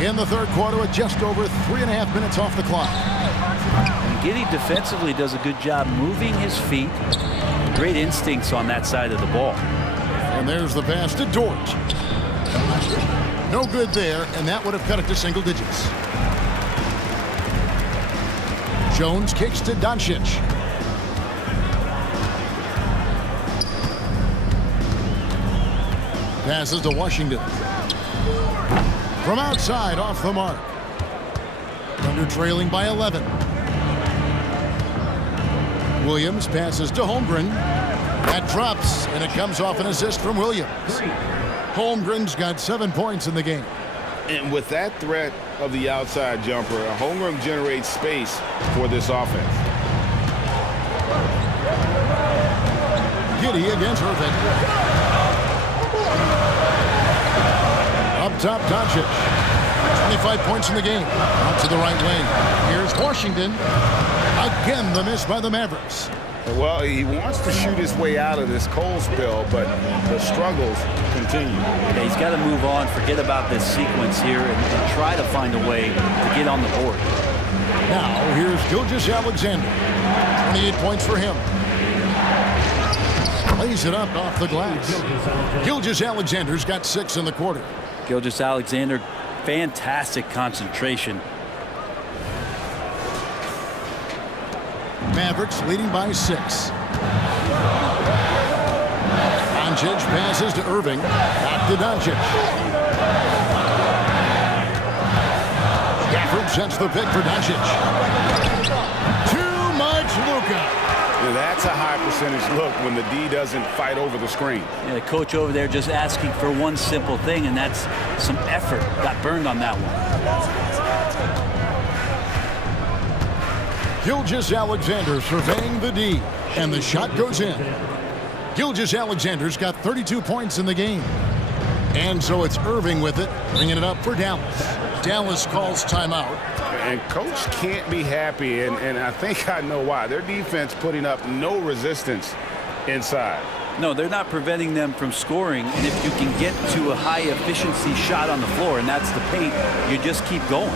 In the third quarter with just over 3.5 minutes off the clock. And Giddey defensively does a good job moving his feet. Great instincts on that side of the ball. And there's the pass to Dort. No good there, and that would have cut it to single digits. Jones kicks to Doncic. Passes to Washington. From outside, off the mark. Thunder trailing by 11. Williams passes to Holmgren. That drops, and it comes off an assist from Williams. Holmgren's got 7 points in the game. And with that threat of the outside jumper, Holmgren generates space for this offense. Giddey against Irvin. Up top, Doncic. 25 points in the game. Out to the right wing. Here's Washington. Again, the miss by the Mavericks. Well, he wants to shoot his way out of this cold spill, but the struggles continue. Yeah, he's got to move on, forget about this sequence here, and try to find a way to get on the board. Now, here's Gilgeous-Alexander. 28 points for him. Lays it up off the glass. Gilgeous-Alexander's got 6 in the quarter. Gilgeous-Alexander, fantastic concentration. Mavericks leading by 6. Doncic passes to Irving. Back to Doncic. Gafford sets the pick for Doncic. Too much Luka. That's a high percentage look when the D doesn't fight over the screen. Yeah, the coach over there just asking for one simple thing, and that's some effort. Got burned on that one. Gilgeous-Alexander surveying the D, and the shot goes in. Gilgeous-Alexander's got 32 points in the game. And so it's Irving with it, bringing it up for Dallas. Dallas calls timeout. And coach can't be happy, and I think I know why. Their defense putting up no resistance inside. No, they're not preventing them from scoring, and if you can get to a high efficiency shot on the floor, and that's the paint, you just keep going.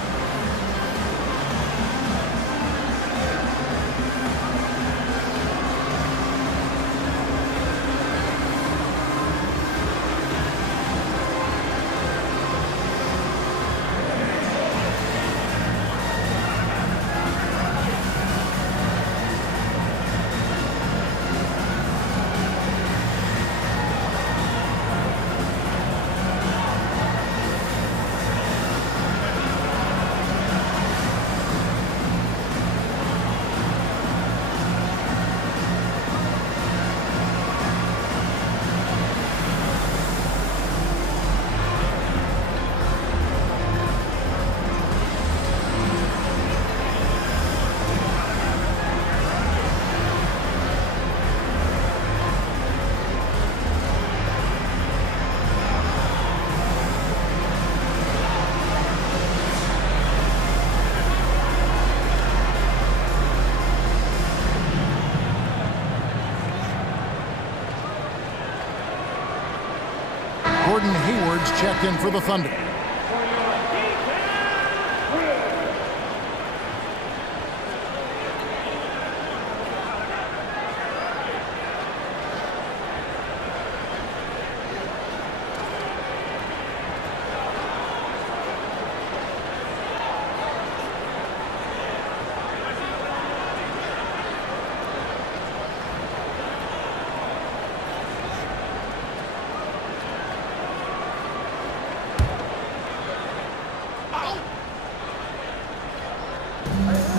Gordon Hayward's checked in for the Thunder.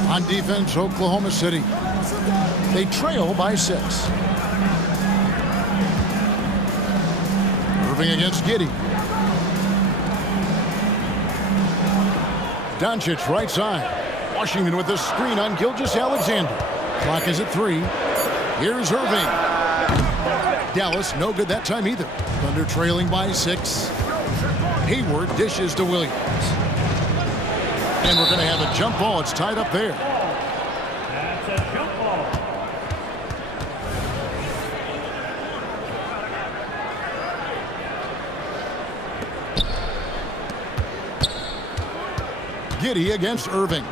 On defense, Oklahoma City. They trail by 6. Irving against Giddey. Doncic right side. Washington with a screen on Gilgeous-Alexander. Clock is at 3. Here's Irving. Dallas no good that time either. Thunder trailing by 6. Hayward dishes to Williams. And we're going to have a jump ball. It's tied up there. That's a jump ball. Giddey against Irving.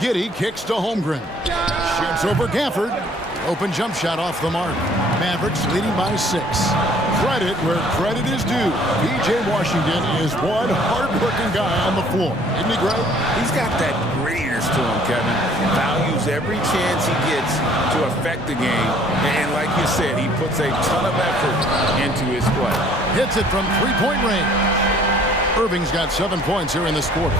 Giddey kicks to Holmgren. Shoots over Gafford. Open jump shot off the mark. Mavericks leading by 6. Credit where credit is due. P.J. Washington is one hard-working guy on the floor. Isn't he, Greg? He's got that grittiness to him, Kevin. Values every chance he gets to affect the game. And like you said, he puts a ton of effort into his play. Hits it from three-point range. Irving's got 7 points here in this quarter.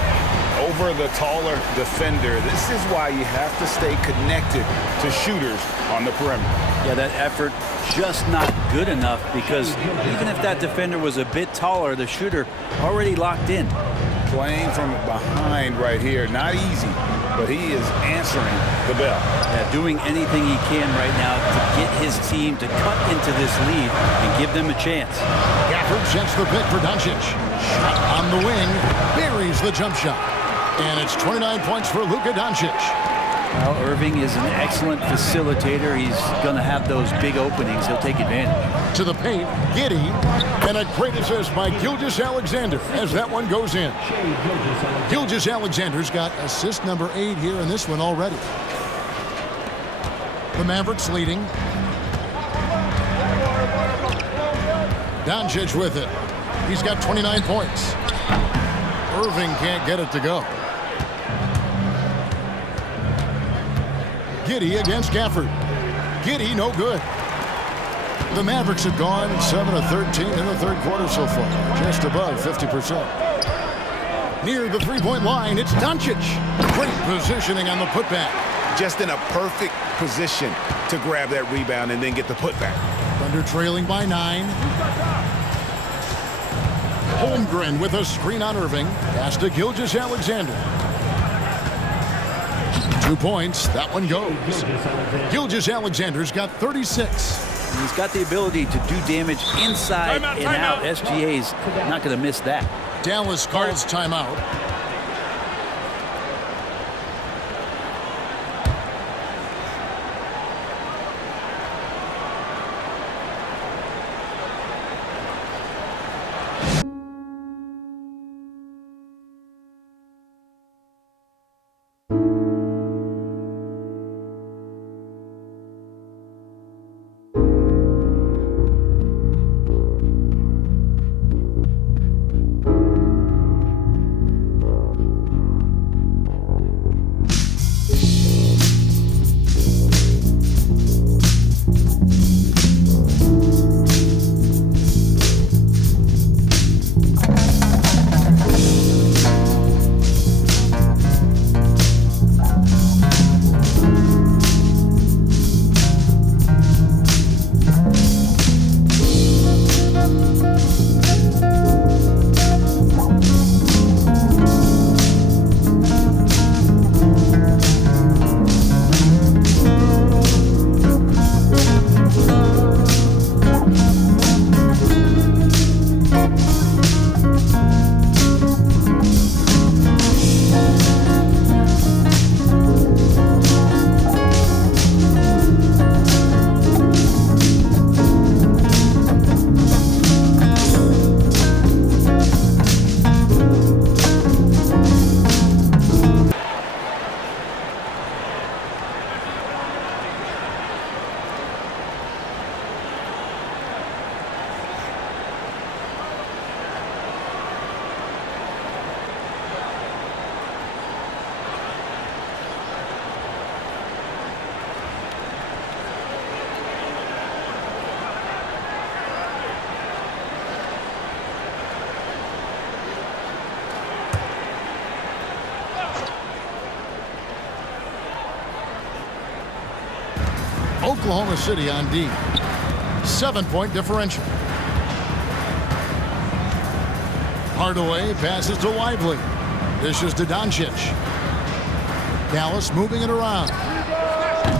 Over the taller defender. This is why you have to stay connected to shooters on the perimeter. Yeah, that effort just not good enough, because even if that defender was a bit taller, the shooter already locked in. Playing from behind right here, not easy, but he is answering the bell. Yeah, doing anything he can right now to get his team to cut into this lead and give them a chance. Gafford sets the pick for Doncic. Shot on the wing, buries the jump shot. And it's 29 points for Luka Doncic. Well, Irving is an excellent facilitator. He's going to have those big openings. He'll take advantage. To the paint, Giddey, and a great assist by Gilgeous-Alexander as that one goes in. Gilgeous-Alexander's got assist number 8 here in this one already. The Mavericks leading. Doncic with it. He's got 29 points. Irving can't get it to go. Giddey against Gafford. Giddey no good. The Mavericks have gone 7 of 13 in the third quarter so far, just above 50%. Near the three-point line, it's Doncic. Great positioning on the putback. Just in a perfect position to grab that rebound and then get the putback. Thunder trailing by 9. Holmgren with a screen on Irving. Pass to Gilgeous-Alexander. 2 points. That one goes. Gilgeous-Alexander's got 36. He's got the ability to do damage inside and out. SGA's not going to miss that. Dallas calls timeout. Oklahoma City on D. 7-point differential. Hardaway passes to Lively. Dishes to Doncic. Dallas moving it around.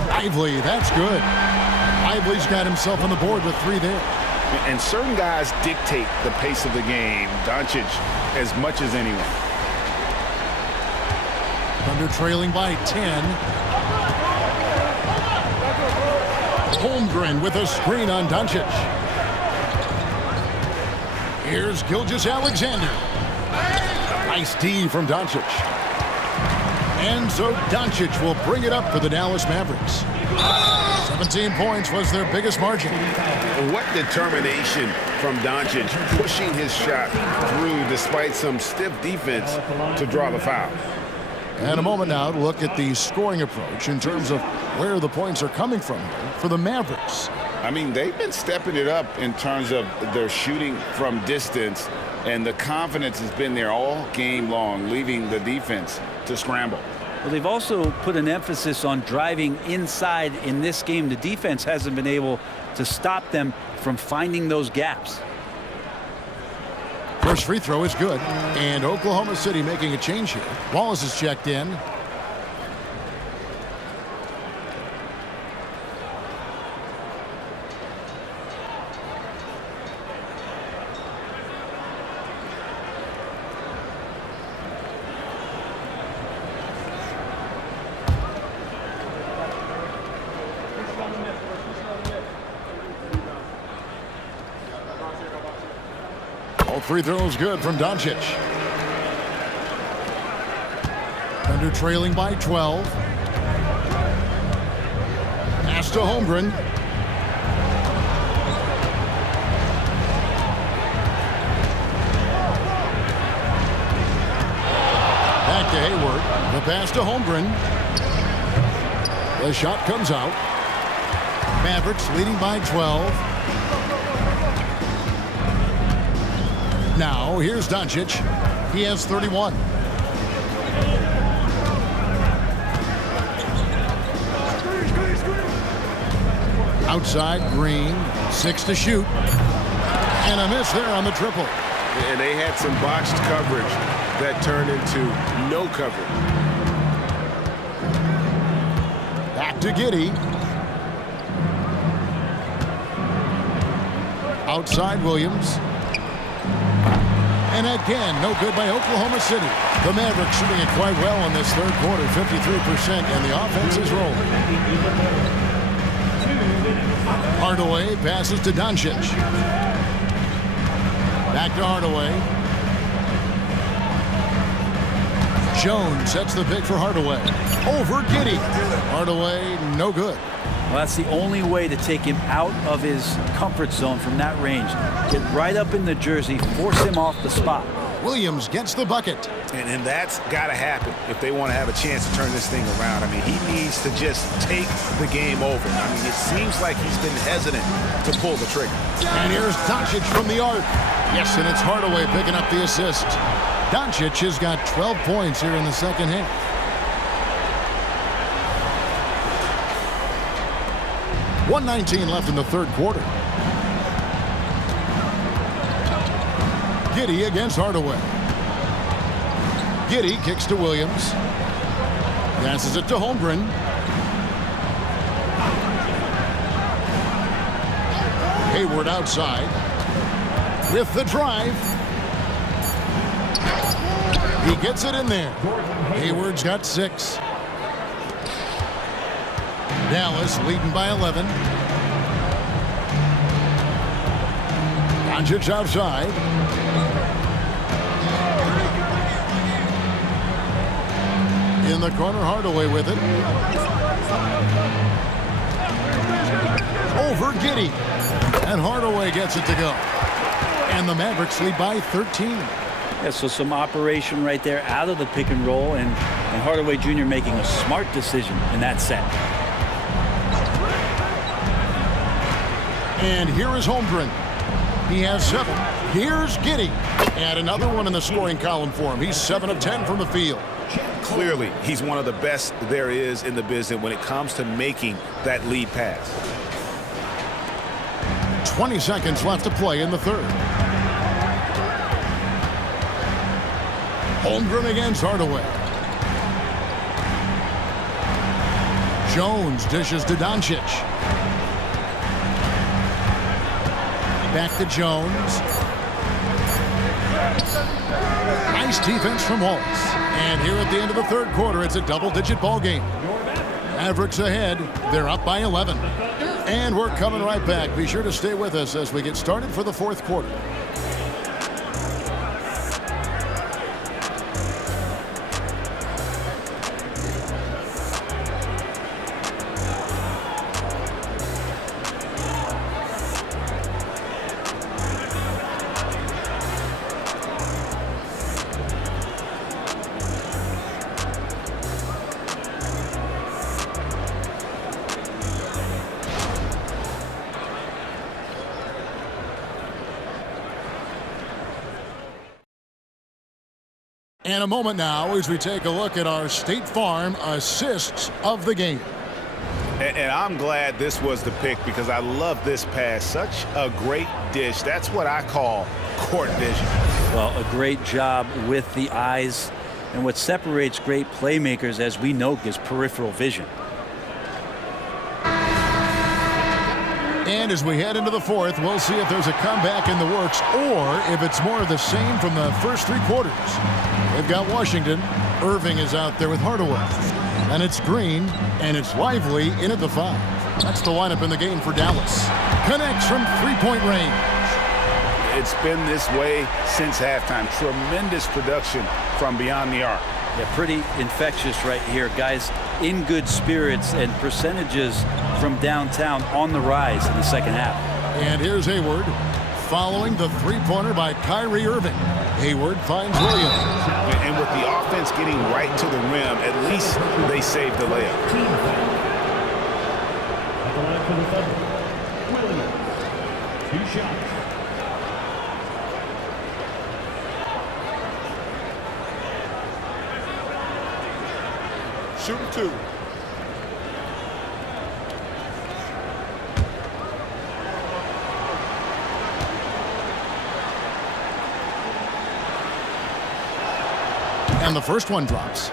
Lively, that's good. Lively's got himself on the board with 3 there. And certain guys dictate the pace of the game. Doncic as much as anyone. Thunder trailing by 10. Holmgren with a screen on Doncic. Here's Gilgeous-Alexander. Nice D from Doncic. And so Doncic will bring it up for the Dallas Mavericks. 17 points was their biggest margin. What determination from Doncic, pushing his shot through despite some stiff defense to draw the foul. And a moment now to look at the scoring approach in terms of where the points are coming from here for the Mavericks. I mean, they've been stepping it up in terms of their shooting from distance, and the confidence has been there all game long, leaving the defense to scramble. Well, they've also put an emphasis on driving inside in this game. The defense hasn't been able to stop them from finding those gaps. First free throw is good. And Oklahoma City making a change here. Wallace is checked in. All 3 throws good from Doncic. Thunder trailing by 12. Pass to Holmgren. Back to Hayward. The pass to Holmgren. The shot comes out. Mavericks leading by 12. Now, here's Doncic. He has 31. Outside, Green. 6 to shoot. And a miss there on the triple. And they had some botched coverage that turned into no coverage. Back to Giddey. Outside, Williams. And again, no good by Oklahoma City. The Mavericks shooting it quite well in this third quarter, 53%, and the offense is rolling. Hardaway passes to Doncic. Back to Hardaway. Jones sets the pick for Hardaway. Over Giddey. Hardaway, no good. Well, that's the only way to take him out of his comfort zone from that range. Get right up in the jersey, force him off the spot. Williams gets the bucket. And that's got to happen if they want to have a chance to turn this thing around. I mean, he needs to just take the game over. I mean, it seems like he's been hesitant to pull the trigger. And here's Doncic from the arc. Yes, and it's Hardaway picking up the assist. Doncic has got 12 points here in the second half. .119 left in the third quarter. Giddey against Hardaway. Giddey kicks to Williams. Passes it to Holmgren. Hayward outside. With the drive. He gets it in there. Hayward's got 6. Dallas leading by 11. Doncic outside. In the corner, Hardaway with it. Over Giddey. And Hardaway gets it to go. And the Mavericks lead by 13. Yeah, so some operation right there out of the pick and roll, and Hardaway Jr. making a smart decision in that set. And here is Holmgren. He has 7. Here's Giddey. And another one in the scoring column for him. He's 7 of 10 from the field. Clearly, he's one of the best there is in the business when it comes to making that lead pass. 20 seconds left to play in the third. Holmgren against Hardaway. Jones dishes to Doncic. Back to Jones. Nice defense from Holmes. And here at the end of the third quarter, it's a double-digit ball game. Mavericks ahead. They're up by 11. And we're coming right back. Be sure to stay with us as we get started for the fourth quarter. And a moment now as we take a look at our State Farm assists of the game. And I'm glad this was the pick because I love this pass. Such a great dish. That's what I call court vision. Well, a great job with the eyes. And what separates great playmakers, as we know, is peripheral vision. And as we head into the fourth, we'll see if there's a comeback in the works or if it's more of the same from the first 3 quarters. They've got Washington. Irving is out there with Hardaway. And it's Green, and it's Lively in at the 5. That's the lineup in the game for Dallas. Connects from 3-point range. It's been this way since halftime. Tremendous production from beyond the arc. Yeah, pretty infectious right here. Guys in good spirits and percentages from downtown on the rise in the second half. And here's Hayward following the 3-pointer by Kyrie Irving. Hayward finds Williams. And with the offense getting right to the rim, at least they saved the layup. At the line for the Thunder, Williams. 2 shots. Shooting 2. And the first one drops.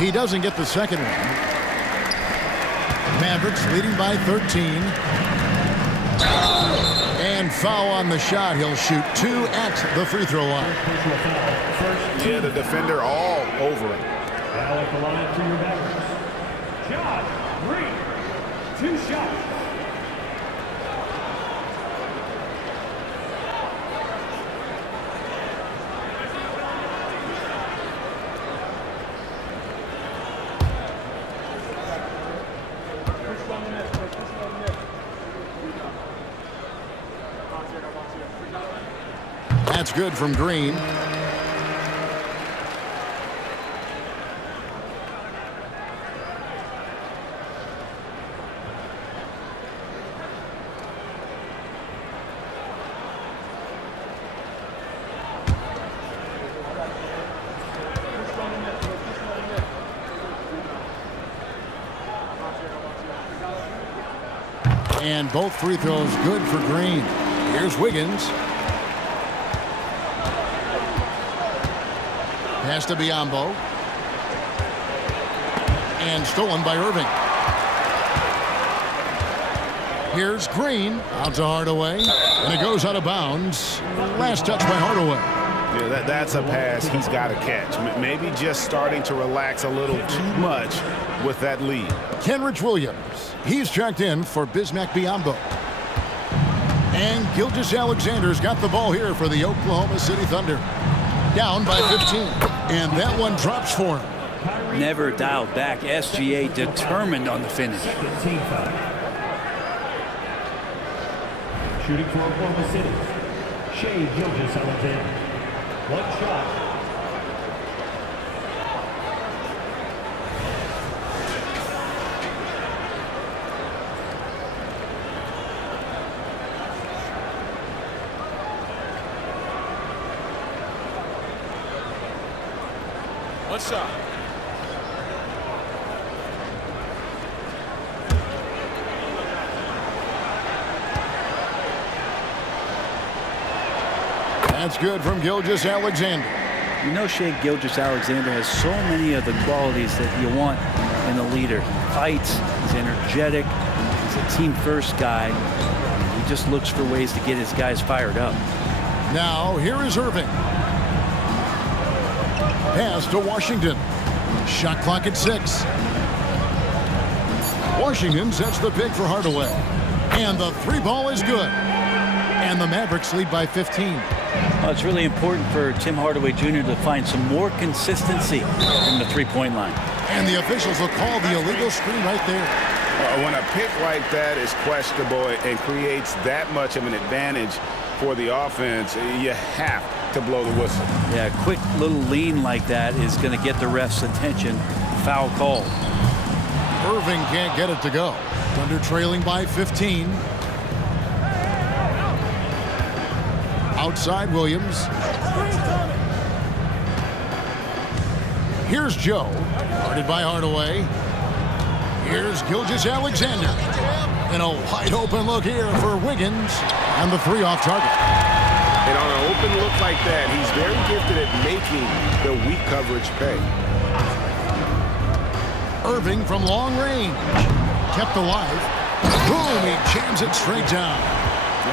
He doesn't get the second one. Mavericks leading by 13. And foul on the shot. He'll shoot 2 at the free throw line. Yeah, the defender all over him. Now at the line for your Mavericks, Josh Green. 2 shots. That's good from Green. And both free throws good for Green. Here's Wiggins. Pass to Biyombo. And stolen by Irving. Here's Green. Out to Hardaway. And it goes out of bounds. Last touch by Hardaway. Yeah, that's a pass he's got to catch. Maybe just starting to relax a little too much with that lead. Kenrich Williams. He's checked in for Bismack Biyombo. And Gilgeous-Alexander's got the ball here for the Oklahoma City Thunder. Down by 15. And that one drops for him. never dialed back. SGA determined on the finish. Team foul. Shooting for Oklahoma City, Shea Gilgeous-Alexander. One shot. One shot. That's good from Gilgeous-Alexander. You know, Shea Gilgeous-Alexander has so many of the qualities that you want in a leader. He fights, he's energetic, he's a team-first guy. He just looks for ways to get his guys fired up. Now, here is Irving. Pass to Washington. Shot clock at 6. Washington sets the pick for Hardaway. And the three ball is good. And the Mavericks lead by 15. Well, it's really important for Tim Hardaway Jr. to find some more consistency from the three-point line. And the officials will call the illegal screen right there. When a pick like that is questionable and creates that much of an advantage for the offense, you have to blow the whistle. Yeah, a quick little lean like that is going to get the ref's attention. Foul call. Irving can't get it to go. Thunder trailing by 15. Outside Williams. Here's Joe. Guarded by Hardaway. Here's Gilgeous-Alexander. And a wide open look here for Wiggins. And the three off target. And on an open look like that, he's very gifted at making the weak coverage pay. Irving from long range. Kept alive. Boom, he jams it straight down.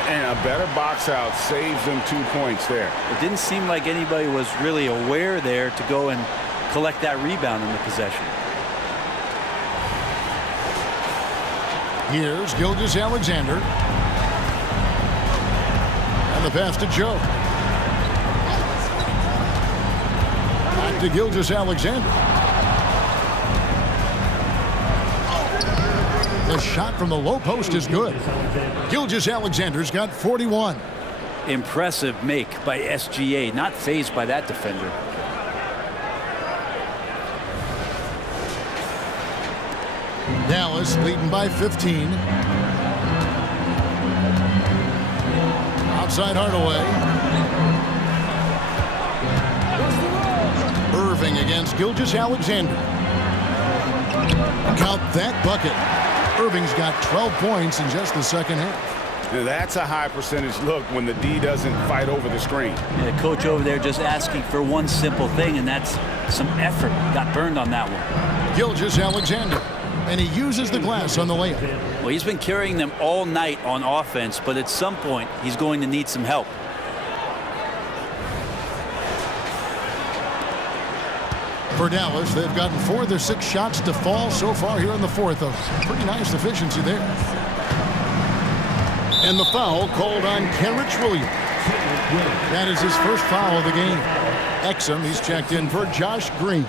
And a better box out saves them 2 points there. It didn't seem like anybody was really aware there to go and collect that rebound in the possession. Here's Gilgeous-Alexander. And the pass to Joe. Back to Gilgeous-Alexander. The shot from the low post is good. Gilgeous-Alexander's got 41. Impressive make by SGA, not fazed by that defender. Dallas leading by 15. Outside Hardaway. Irving against Gilgeous-Alexander. Count that bucket. Irving's got 12 points in just the second half. Now that's a high percentage look when the D doesn't fight over the screen. Yeah, coach over there just asking for one simple thing, and that's some effort. Got burned on that one. Gilgeous-Alexander. And he uses the glass on the layup. Well, he's been carrying them all night on offense, but at some point, he's going to need some help. For Dallas, they've gotten 4 of their 6 shots to fall so far here in the fourth. A pretty nice efficiency there. And the foul called on Kenrich Williams. That is his first foul of the game. Exum, he's checked in for Josh Green.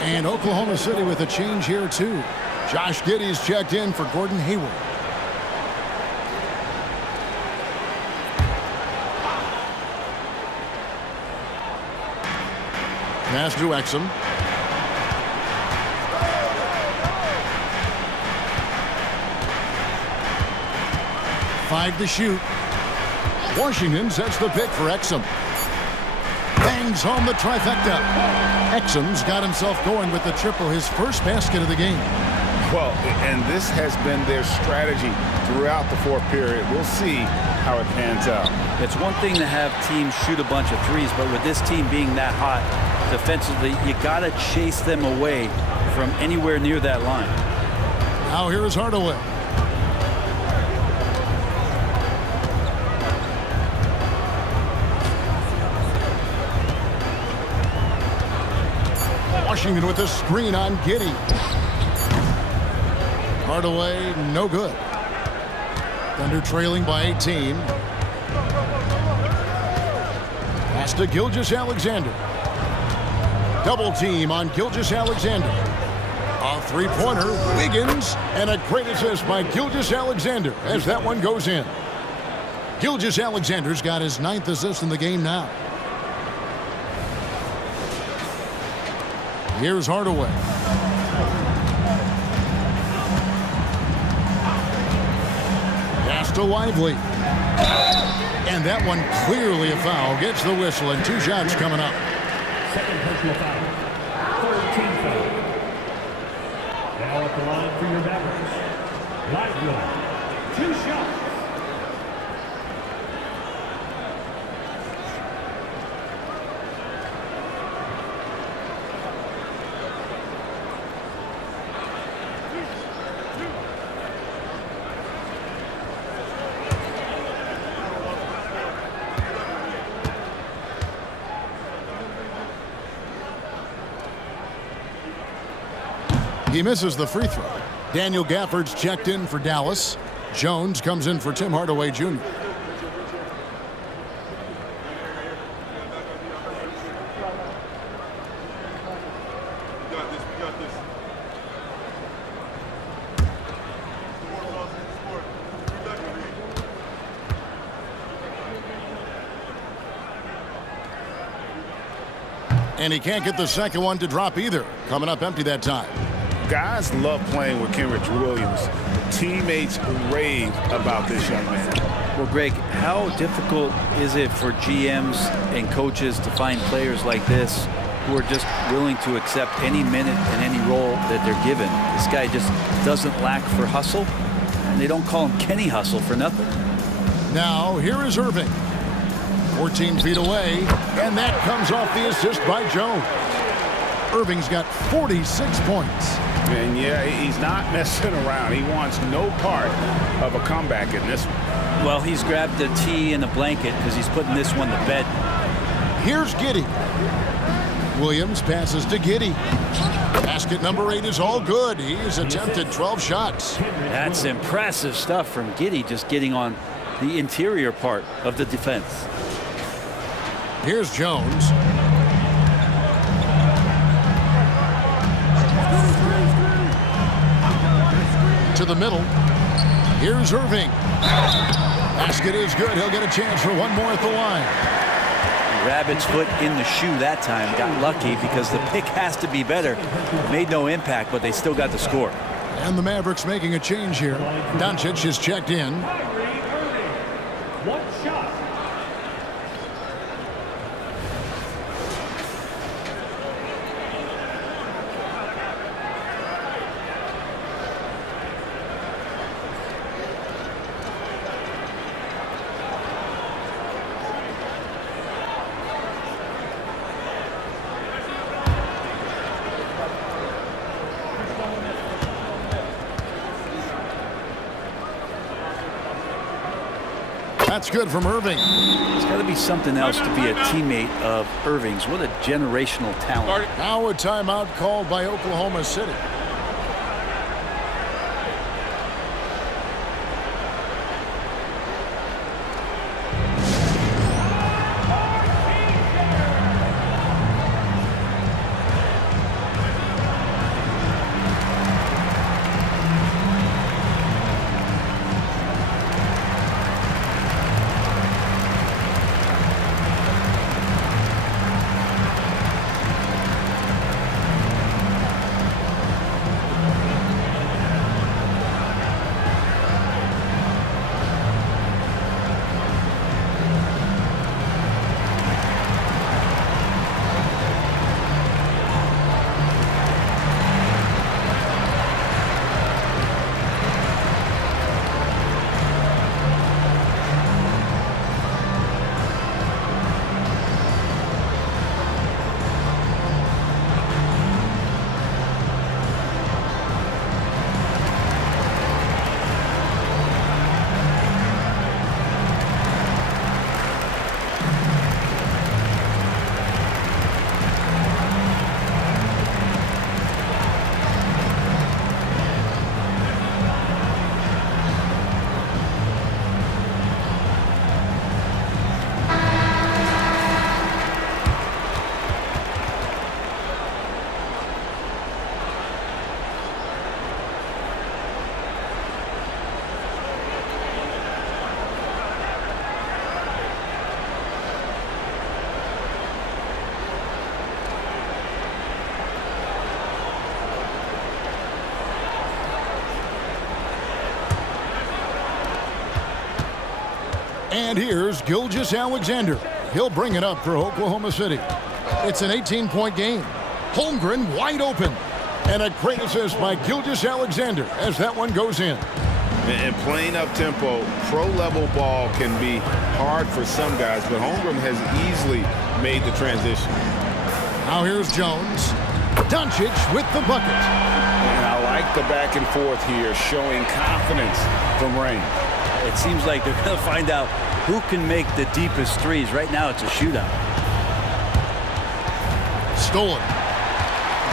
And Oklahoma City with a change here, too. Josh Giddey's checked in for Gordon Hayward. Pass to Exum. Five to shoot. Washington sets the pick for Exum. Bangs home the trifecta. Exum's got himself going with the triple, his first basket of the game. Well, and this has been their strategy throughout the fourth period. We'll see how it pans out. It's one thing to have teams shoot a bunch of threes, but with this team being that hot defensively, you got to chase them away from anywhere near that line. Now here is Hardaway. Washington with a screen on Giddey. Hardaway, no good. Thunder trailing by 18. Pass to Gilgeous-Alexander. Double team on Gilgeous-Alexander. A three-pointer, Wiggins, and a great assist by Gilgeous-Alexander as that one goes in. Gilgeous-Alexander's got his 9th assist in the game now. Here's Hardaway. Pass to Lively. And that one clearly a foul. Gets the whistle and 2 shots coming up. Second personal foul. Third team foul. Now at the line for your Mavericks. Lively. 2 shots. He misses the free throw. Daniel Gafford's checked in for Dallas. Jones comes in for Tim Hardaway Jr. And he can't get the second one to drop either. Coming up empty that time. Guys love playing with Kenrich Williams. Teammates rave about this young man. Well, Greg, how difficult is it for GMs and coaches to find players like this who are just willing to accept any minute and any role that they're given? This guy just doesn't lack for hustle, and they don't call him Kenny Hustle for nothing. Now, here is Irving. 14 feet away, and that comes off the assist by Jones. Irving's got 46 points. And yeah, he's not messing around. He wants no part of a comeback in this one. Well, he's grabbed the tee and the blanket because he's putting this one to bed. Here's Giddey. Williams passes to Giddey. Basket number 8 is all good. He's attempted 12 shots. That's impressive stuff from Giddey, just getting on the interior part of the defense. Here's Jones. To the middle. Here's Irving. Basket is good. He'll get a chance for one more at the line. Rabbit's foot in the shoe that time. Got lucky because the pick has to be better. Made no impact, but they still got the score. And the Mavericks making a change here. Doncic is checked in. 1 shot. That's good from Irving. It's got to be something else to be a teammate of Irving's. What a generational talent. Now a timeout called by Oklahoma City. And here's Gilgeous-Alexander. He'll bring it up for Oklahoma City. It's an 18-point game. Holmgren wide open. And a great assist by Gilgeous-Alexander as that one goes in. And playing up-tempo, pro-level ball can be hard for some guys, but Holmgren has easily made the transition. Now here's Jones. Doncic with the bucket. And I like the back and forth here, showing confidence from Rain. It seems like they're going to find out who can make the deepest threes. Right now, it's a shootout. Stolen.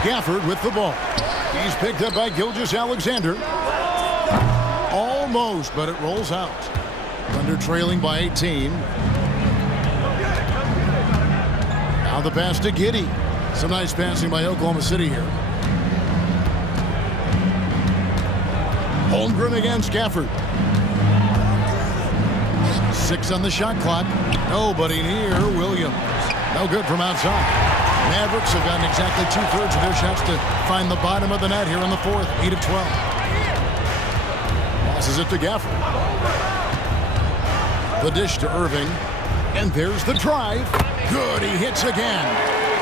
Gafford with the ball. He's picked up by Gilgeous-Alexander. Almost, but it rolls out. Thunder trailing by 18. Now the pass to Giddey. Some nice passing by Oklahoma City here. Holmgren against Gafford. 6 on the shot clock. Nobody near Williams. No good from outside. Mavericks have gotten exactly 2/3 of their shots to find the bottom of the net here in the fourth. 8 of 12. Passes it to Gafford. The dish to Irving. And there's the drive. Good, he hits again.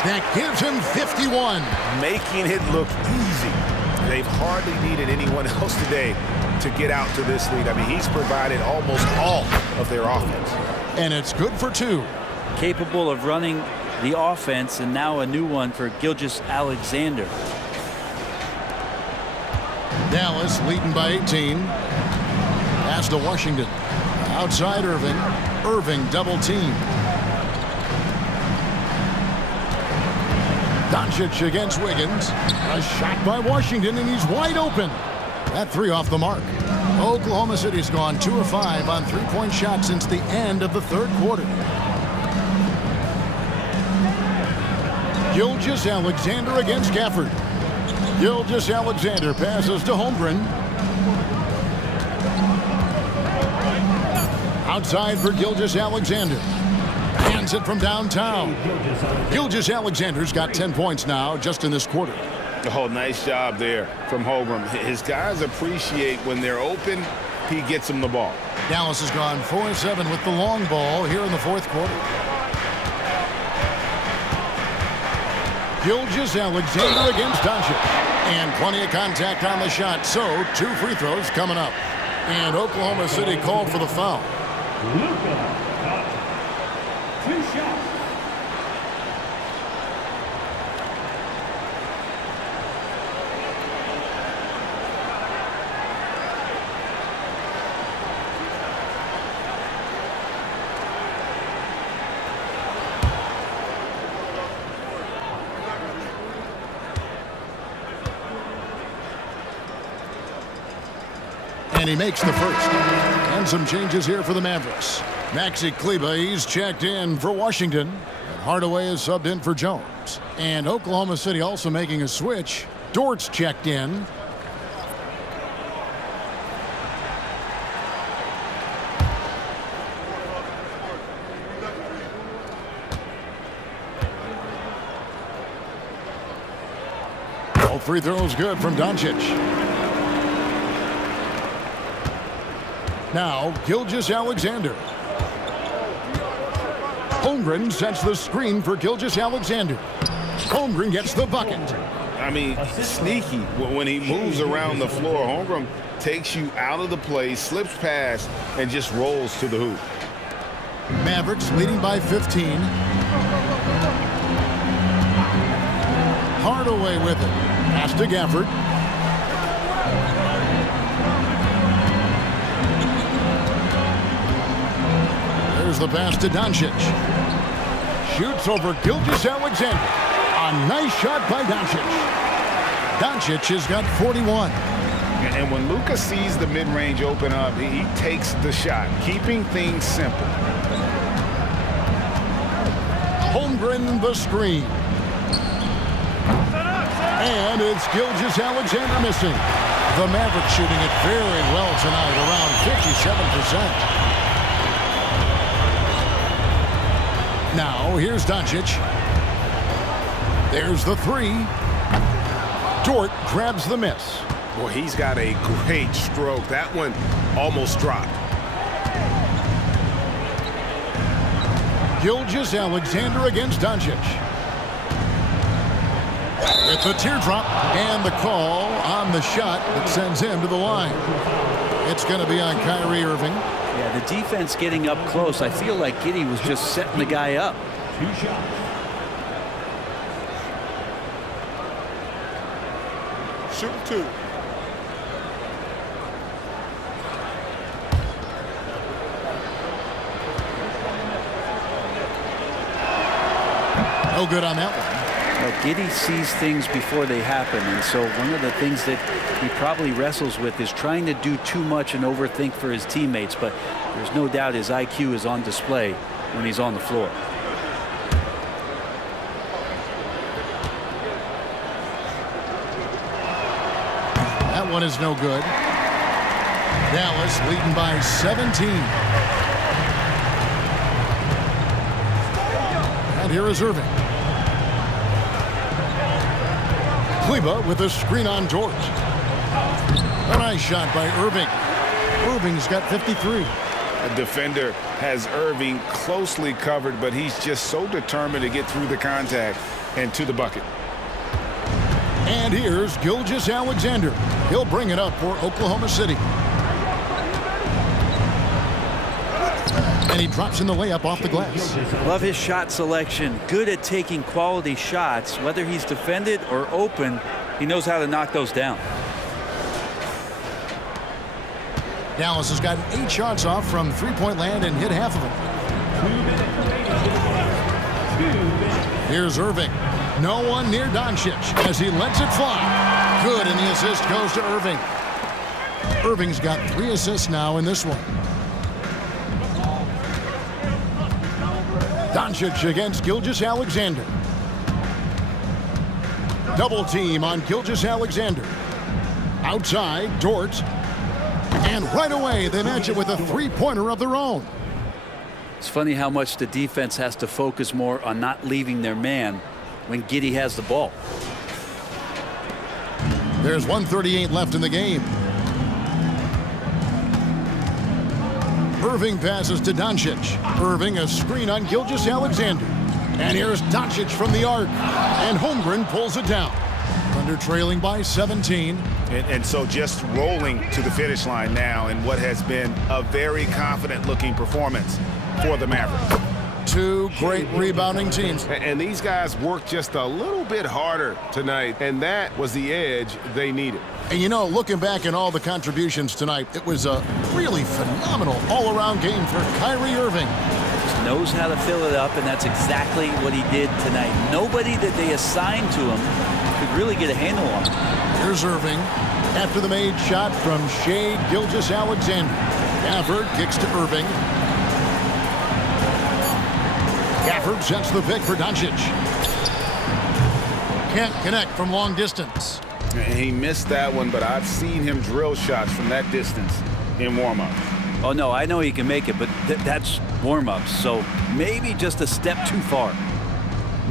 That gives him 51. Making it look easy. They've hardly needed anyone else today to get out to this lead. I mean, he's provided almost all of their offense. And it's good for 2. Capable of running the offense, and now a new one for Gilgeous-Alexander. Dallas leading by 18. Pass to Washington. Outside Irving. Irving double team. Doncic against Wiggins. A shot by Washington, and he's wide open. That 3 off the mark. Oklahoma City's gone 2 of 5 on 3-point shots since the end of the third quarter. Gilgeous-Alexander against Gafford. Gilgeous-Alexander passes to Holmgren. Outside for Gilgeous-Alexander. Hands it from downtown. Gilgeous-Alexander's got 10 points now just in this quarter. Oh, nice job there from Holmgren. His guys appreciate when they're open, he gets them the ball. Dallas has gone 4 of 7 with the long ball here in the fourth quarter. Gilgeous-Alexander against Doncic. And plenty of contact on the shot, so 2 free throws coming up. And Oklahoma City called for the foul. Luka. 2 shots. And he makes the first. And some changes here for the Mavericks. Maxi Kleber, he's checked in for Washington. And Hardaway is subbed in for Jones. And Oklahoma City also making a switch. Dort's checked in. All free throws good from Doncic. Now, Gilgeous-Alexander. Holmgren sets the screen for Gilgeous-Alexander. Holmgren gets the bucket. I mean, sneaky when he moves around the floor. Holmgren takes you out of the play, slips past, and just rolls to the hoop. Mavericks leading by 15. Hardaway with it. Pass to Gafford. There's the pass to Doncic. Shoots over Gilgeous-Alexander. A nice shot by Doncic. Doncic has got 41. And when Luka sees the mid-range open up, he takes the shot, keeping things simple. Holmgren the screen. And it's Gilgeous-Alexander missing. The Mavericks shooting it very well tonight, around 57%. Now, here's Doncic. There's the 3. Dort grabs the miss. Boy, he's got a great stroke. That one almost dropped. Gilgeous-Alexander against Doncic. With the teardrop and the call on the shot that sends him to the line. It's going to be on Kyrie Irving. Yeah, the defense getting up close. I feel like Giddey was just setting the guy up. 2 shots. Shoot 2. No good on that one. Well, Giddey sees things before they happen, and so one of the things that he probably wrestles with is trying to do too much and overthink for his teammates, but there's no doubt his IQ is on display when he's on the floor. That one is no good. Dallas leading by 17. And here is Irving. Kleba with a screen on Dort. A nice shot by Irving. Irving's got 53. The defender has Irving closely covered, but he's just so determined to get through the contact and to the bucket. And here's Gilgeous-Alexander. He'll bring it up for Oklahoma City. And he drops in the layup off the glass. Love his shot selection. Good at taking quality shots. Whether he's defended or open, he knows how to knock those down. Dallas has gotten 8 shots off from three-point land and hit half of them. Here's Irving. No one near Doncic as he lets it fly. Good, and the assist goes to Irving. Irving's got 3 assists now in this one. Doncic against Gilgeous-Alexander. Double team on Gilgeous-Alexander. Outside, Dort. And right away, they match it with a three-pointer of their own. It's funny how much the defense has to focus more on not leaving their man when Giddey has the ball. There's 1:38 left in the game. Irving passes to Doncic. Irving a screen on Gilgeous-Alexander. And here's Doncic from the arc. And Holmgren pulls it down. Thunder trailing by 17. And so just rolling to the finish line now in what has been a very confident-looking performance for the Mavericks. 2 great rebounding teams. And these guys worked just a little bit harder tonight, and that was the edge they needed. And you know, looking back at all the contributions tonight, it was a really phenomenal all-around game for Kyrie Irving. Just knows how to fill it up, and that's exactly what he did tonight. Nobody that they assigned to him could really get a handle on him. Here's Irving after the made shot from Shai Gilgeous-Alexander. Gafford kicks to Irving. Gafford sets the pick for Doncic. Can't connect from long distance. He missed that one, but I've seen him drill shots from that distance in warm-up. Oh, no, I know he can make it, but that's warm-ups, so maybe just a step too far.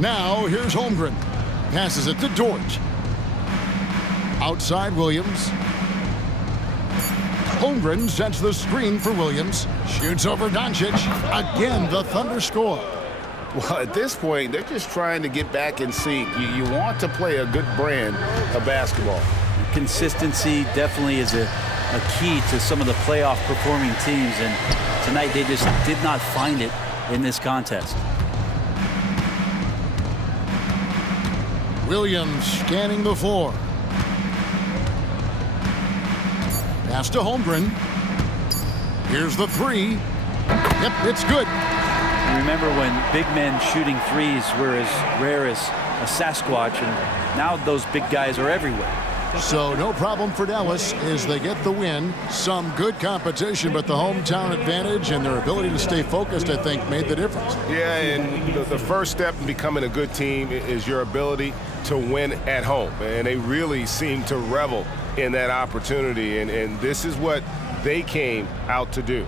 Now, here's Holmgren. Passes it to Dort. Outside Williams. Holmgren sets the screen for Williams. Shoots over Doncic. Again, the Thunder score. Well, at this point, they're just trying to get back in sync. You want to play a good brand of basketball. Consistency definitely is a key to some of the playoff performing teams, and tonight they just did not find it in this contest. Williams scanning the floor. Pass to Holmgren. Here's the 3. Yep, it's good. Remember when big men shooting threes were as rare as a Sasquatch, and now those big guys are everywhere. So no problem for Dallas as they get the win. Some good competition, but the hometown advantage and their ability to stay focused, I think, made the difference. Yeah, and the first step in becoming a good team is your ability to win at home. And they really seem to revel in that opportunity, and this is what they came out to do.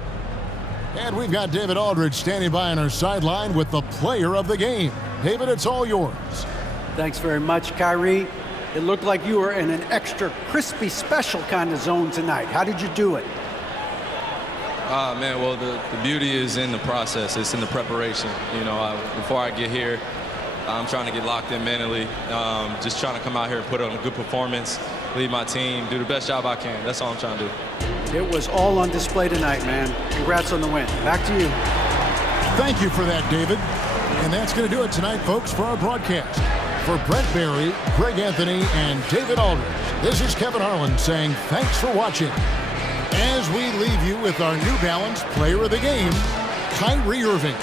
And we've got David Aldridge standing by on our sideline with the player of the game. David, it's all yours. Thanks very much, Kyrie. It looked like you were in an extra crispy special kind of zone tonight. How did you do it? Man, well, the beauty is in the process. It's in the preparation. You know, before I get here, I'm trying to get locked in mentally, just trying to come out here and put on a good performance, lead my team, do the best job I can. That's all I'm trying to do. It was all on display tonight, man. Congrats on the win. Back to you. Thank you for that, David. And that's going to do it tonight, folks, for our broadcast. For Brent Barry, Greg Anthony, and David Aldridge, this is Kevin Harlan saying thanks for watching. As we leave you with our New Balance Player of the Game, Kyrie Irving.